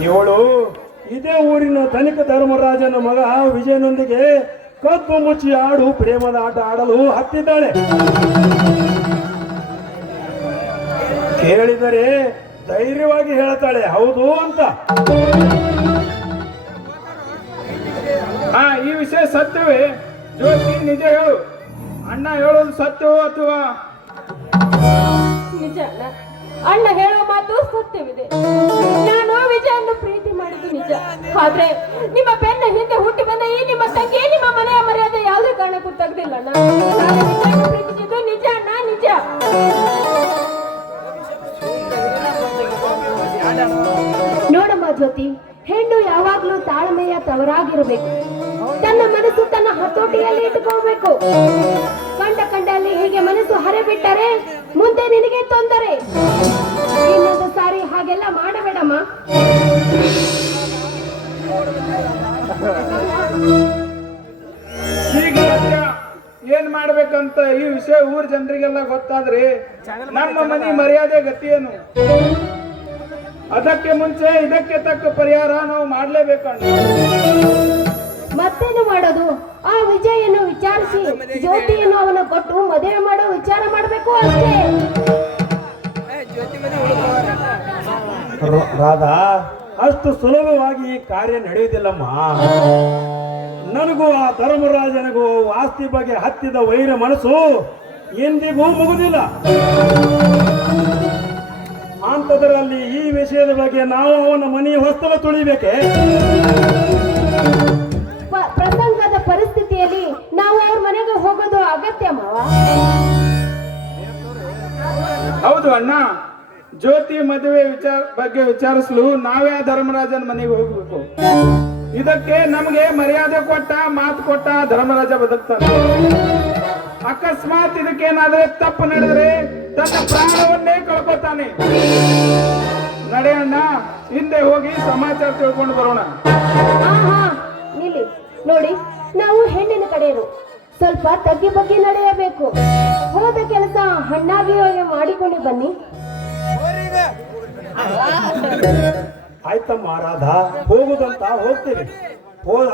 ಇವಳು ಇದೇ ಊರಿನ ಧನಿಕ ಧರ್ಮರಾಜನ ಮಗ ವಿಜಯನೊಂದಿಗೆ ಕದ್ದು ಮುಚ್ಚಿ ಆಡು ಪ್ರೇಮದ ಆಟ ಆಡಲು ಹತ್ತಿದ್ದಾಳೆ. ಕೇಳಿದರೆ ಧೈರ್ಯವಾಗಿ ಹೇಳ್ತಾಳೆ ಹೌದು ಅಂತ. ಈ ವಿಷಯ ಸತ್ಯವೇ? ಜ್ಯೋತಿ, ನಿಜ ಹೇಳು. ಅಣ್ಣ ಹೇಳೋದು ಸತ್ಯವೋ ಅಥವಾ? ನಿಜ ಅಣ್ಣ, ಅಣ್ಣ ಹೇಳೋ ಮಾತು ಸತ್ಯವಿದೆ. ನಾನು ವಿಜಯನ್ನು ಪ್ರೀತಿ ಮಾಡಿದ್ದು ನಿಜ. ಆದ್ರೆ ನಿಮ್ಮ ಬೆನ್ನ ಹಿಂದೆ ಹುಟ್ಟಿ ಬಂದ ಈ ನಿಮ್ಮ ತಂಗಿ ನಿಮ್ಮ ಮನೆಯ ಮರ್ಯಾದೆ ಯಾವುದೇ ಕಾರಣಕ್ಕೂ ತೆಗ್ದಿಲ್ಲ ಅಣ್ಣ. ನಾನು ವಿಜಯನ್ನು ಪ್ರೀತಿಸಿದ್ದು ನಿಜ ಅಣ್ಣ, ನಿಜ. ನೋಡಮ್ಮ ಜ್ಯೋತಿ, ಹೆಣ್ಣು ಯಾವಾಗ್ಲೂ ತಾಳ್ಮೆಯ ತವರಾಗಿರಬೇಕು. ತನ್ನ ಮನಸ್ಸು ತನ್ನ ಹತೋಟಿಯಲ್ಲಿ ಇಟ್ಟುಕೋಬೇಕು. ಕಂಡಲ್ಲಿ ಹೀಗೆ ಮನಸ್ಸು ಹರಿಬಿಟ್ಟರೆ ಮುಂದೆ ನಿನಗೆ ತೊಂದರೆ. ಇನ್ನೊಂದು ಸಾರಿ ಹಾಗೆಲ್ಲ ಮಾಡಬೇಡಮ್ಮ. ಈಗ ಏನ್ ಮಾಡ್ಬೇಕಂತ ಈ ವಿಷಯ ಊರ್ ಜನರಿಗೆಲ್ಲ ಗೊತ್ತಾದ್ರೆ ನಮ್ಮ ಮನೆ ಮರ್ಯಾದೆ ಗತಿಯೇನು? ಅದಕ್ಕೆ ಮುಂಚೆ ಇದಕ್ಕೆ ತಕ್ಕ ಪರಿಹಾರ ನಾವು ಮಾಡ್ಲೇಬೇಕಣ್ಣ. ಮತ್ತೇನು ಮಾಡೋದು? ಆ ವಿಜಯನ್ನು ವಿಚಾರಿಸಿ ಜ್ಯೋತಿಯನ್ನು ಅವನ ಕೊಟ್ಟು ಮದುವೆ ಮಾಡೋ ವಿಚಾರ ಮಾಡಬೇಕು ಅಷ್ಟೇ. ರಾಧಾ, ಅಷ್ಟು ಸುಲಭವಾಗಿ ಈ ಕಾರ್ಯ ನಡೆಯುವುದಿಲ್ಲಮ್ಮ. ನನಗೂ ಆ ಧರ್ಮರಾಜನಿಗೂ ಆಸ್ತಿ ಬಗ್ಗೆ ಹತ್ತಿದ ವೈರ ಮನಸ್ಸು ಎಂದಿಗೂ ಮುಗುದಿಲ್ಲ. ಅಂಥದ್ರಲ್ಲಿ ಈ ವಿಷಯದ ಬಗ್ಗೆ ನಾವು ಅವನ ಮನೆಯ ಹೊಸ್ತಲ ತುಳಿಬೇಕೆ? ಪ್ರಸಂಗದ ಪರಿಸ್ಥಿತಿಯಲ್ಲಿ ನಾವು ಅವ್ರ ಮನೆಗೆ ಹೋಗೋದು ಅಗತ್ಯ ಮಾವ. ಹೌದು ಅಣ್ಣ, ಜ್ಯೋತಿ ಮದುವೆ ಬಗ್ಗೆ ವಿಚಾರಿಸಲು ನಾವೇ ಧರ್ಮರಾಜನ ಮನೆಗೆ ಹೋಗ್ಬೇಕು. ಇದಕ್ಕೆ ನಮಗೆ ಮರ್ಯಾದೆ ಕೊಟ್ಟ ಮಾತು ಕೊಟ್ಟ ಧರ್ಮರಾಜ ಬದುಕ್ತಾನೆ. ಅಕಸ್ಮಾತ್ ಇದಕ್ಕೇನಾದ್ರೆ ತಪ್ಪು ನಡೆದ್ರೆ ತನ್ನ ಪ್ರಾಣವನ್ನೇ ಕಳ್ಕೊತಾನೆ. ನಡೆಯಣ್ಣ, ಹಿಂದೆ ಹೋಗಿ ಸಮಾಚಾರ ತಿಳ್ಕೊಂಡು ಬರೋಣ. ನಿಲ್ಲಿ ನೋಡಿ, ನಾವು ಹೆಣ್ಣಿನ ಕಡೆಯರು ಸ್ವಲ್ಪ ತಗ್ಗಿ ಬಗ್ಗೆ ನಡೆಯಬೇಕು. ಹೋದ ಕೆಲಸ ಹಣ್ಣಾಗಿ ಮಾಡಿಕೊಂಡು ಬನ್ನಿ. ಆಯ್ತಮ್ಮ ರಾಧಾ, ಹೋಗುದಂತ ಹೋಗ್ತೀವಿ.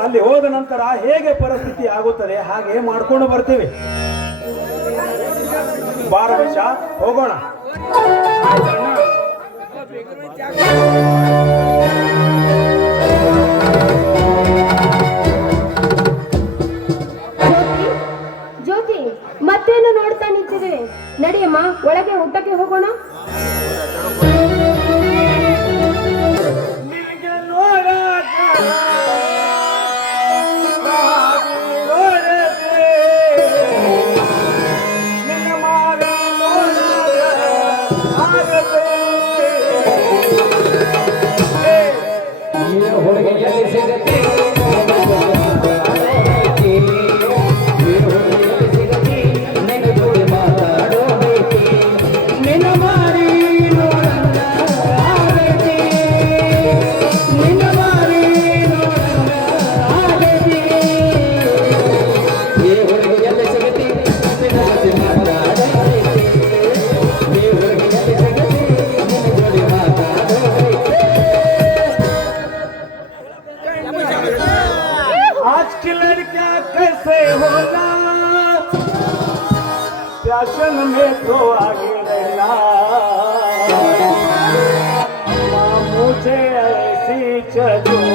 ಅಲ್ಲಿ ಹೋದ ನಂತರ ಹೇಗೆ ಪರಿಸ್ಥಿತಿ ಆಗುತ್ತದೆ ಹಾಗೆ ಮಾಡ್ಕೊಂಡು ಬರ್ತೀವಿ. ಬಾರವೇಶ, ಹೋಗೋಣ. ಜ್ಯೋತಿ, ಮತ್ತೇನು ನೋಡ್ತಾ ನಿಂತಿದೆ? ನಡಿಯಮ್ಮ, ಒಳಗೆ ಊಟಕ್ಕೆ ಹೋಗೋಣ. ಹುಡುಗಿಯಲ್ಲಿ ಸಿಗತ್ತೆ ನಿನ್ನ ಜೋಡಿ ಮಾತಾಡೋದೈತಿ, ನಿನ್ನ ಮಾರಿ ನೋಡಂಗ ಆಗೈತಿ, ನಿನ್ನ ಮಾರಿ ನೋಡಂಗ ಆಗೈತಿ. ಈ ಹುಡುಗಿಯಲ್ಲಿ ಸಿಗತ್ತೆ ನಿನ್ನ ಜೊತೆ ಮಾತಾಡೋದೈತಿ, ಈ ಹುಡುಗಿಯಲ್ಲಿ ಸಿಗತ್ತೆ ನಿನ್ನ ಜೋಡಿ ಮಾತಾಡೋದೈತಿ. आज की लड़कियां कैसे होना, फैशन में तो आगे रहना, मुझे ऐसी चलूं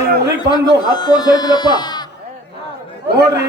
ಈ ಊರಿಗೆ ಬಂದು 10 ವರ್ಷ ಐತಿಲಪ್ಪ. ನೋಡ್ರಿ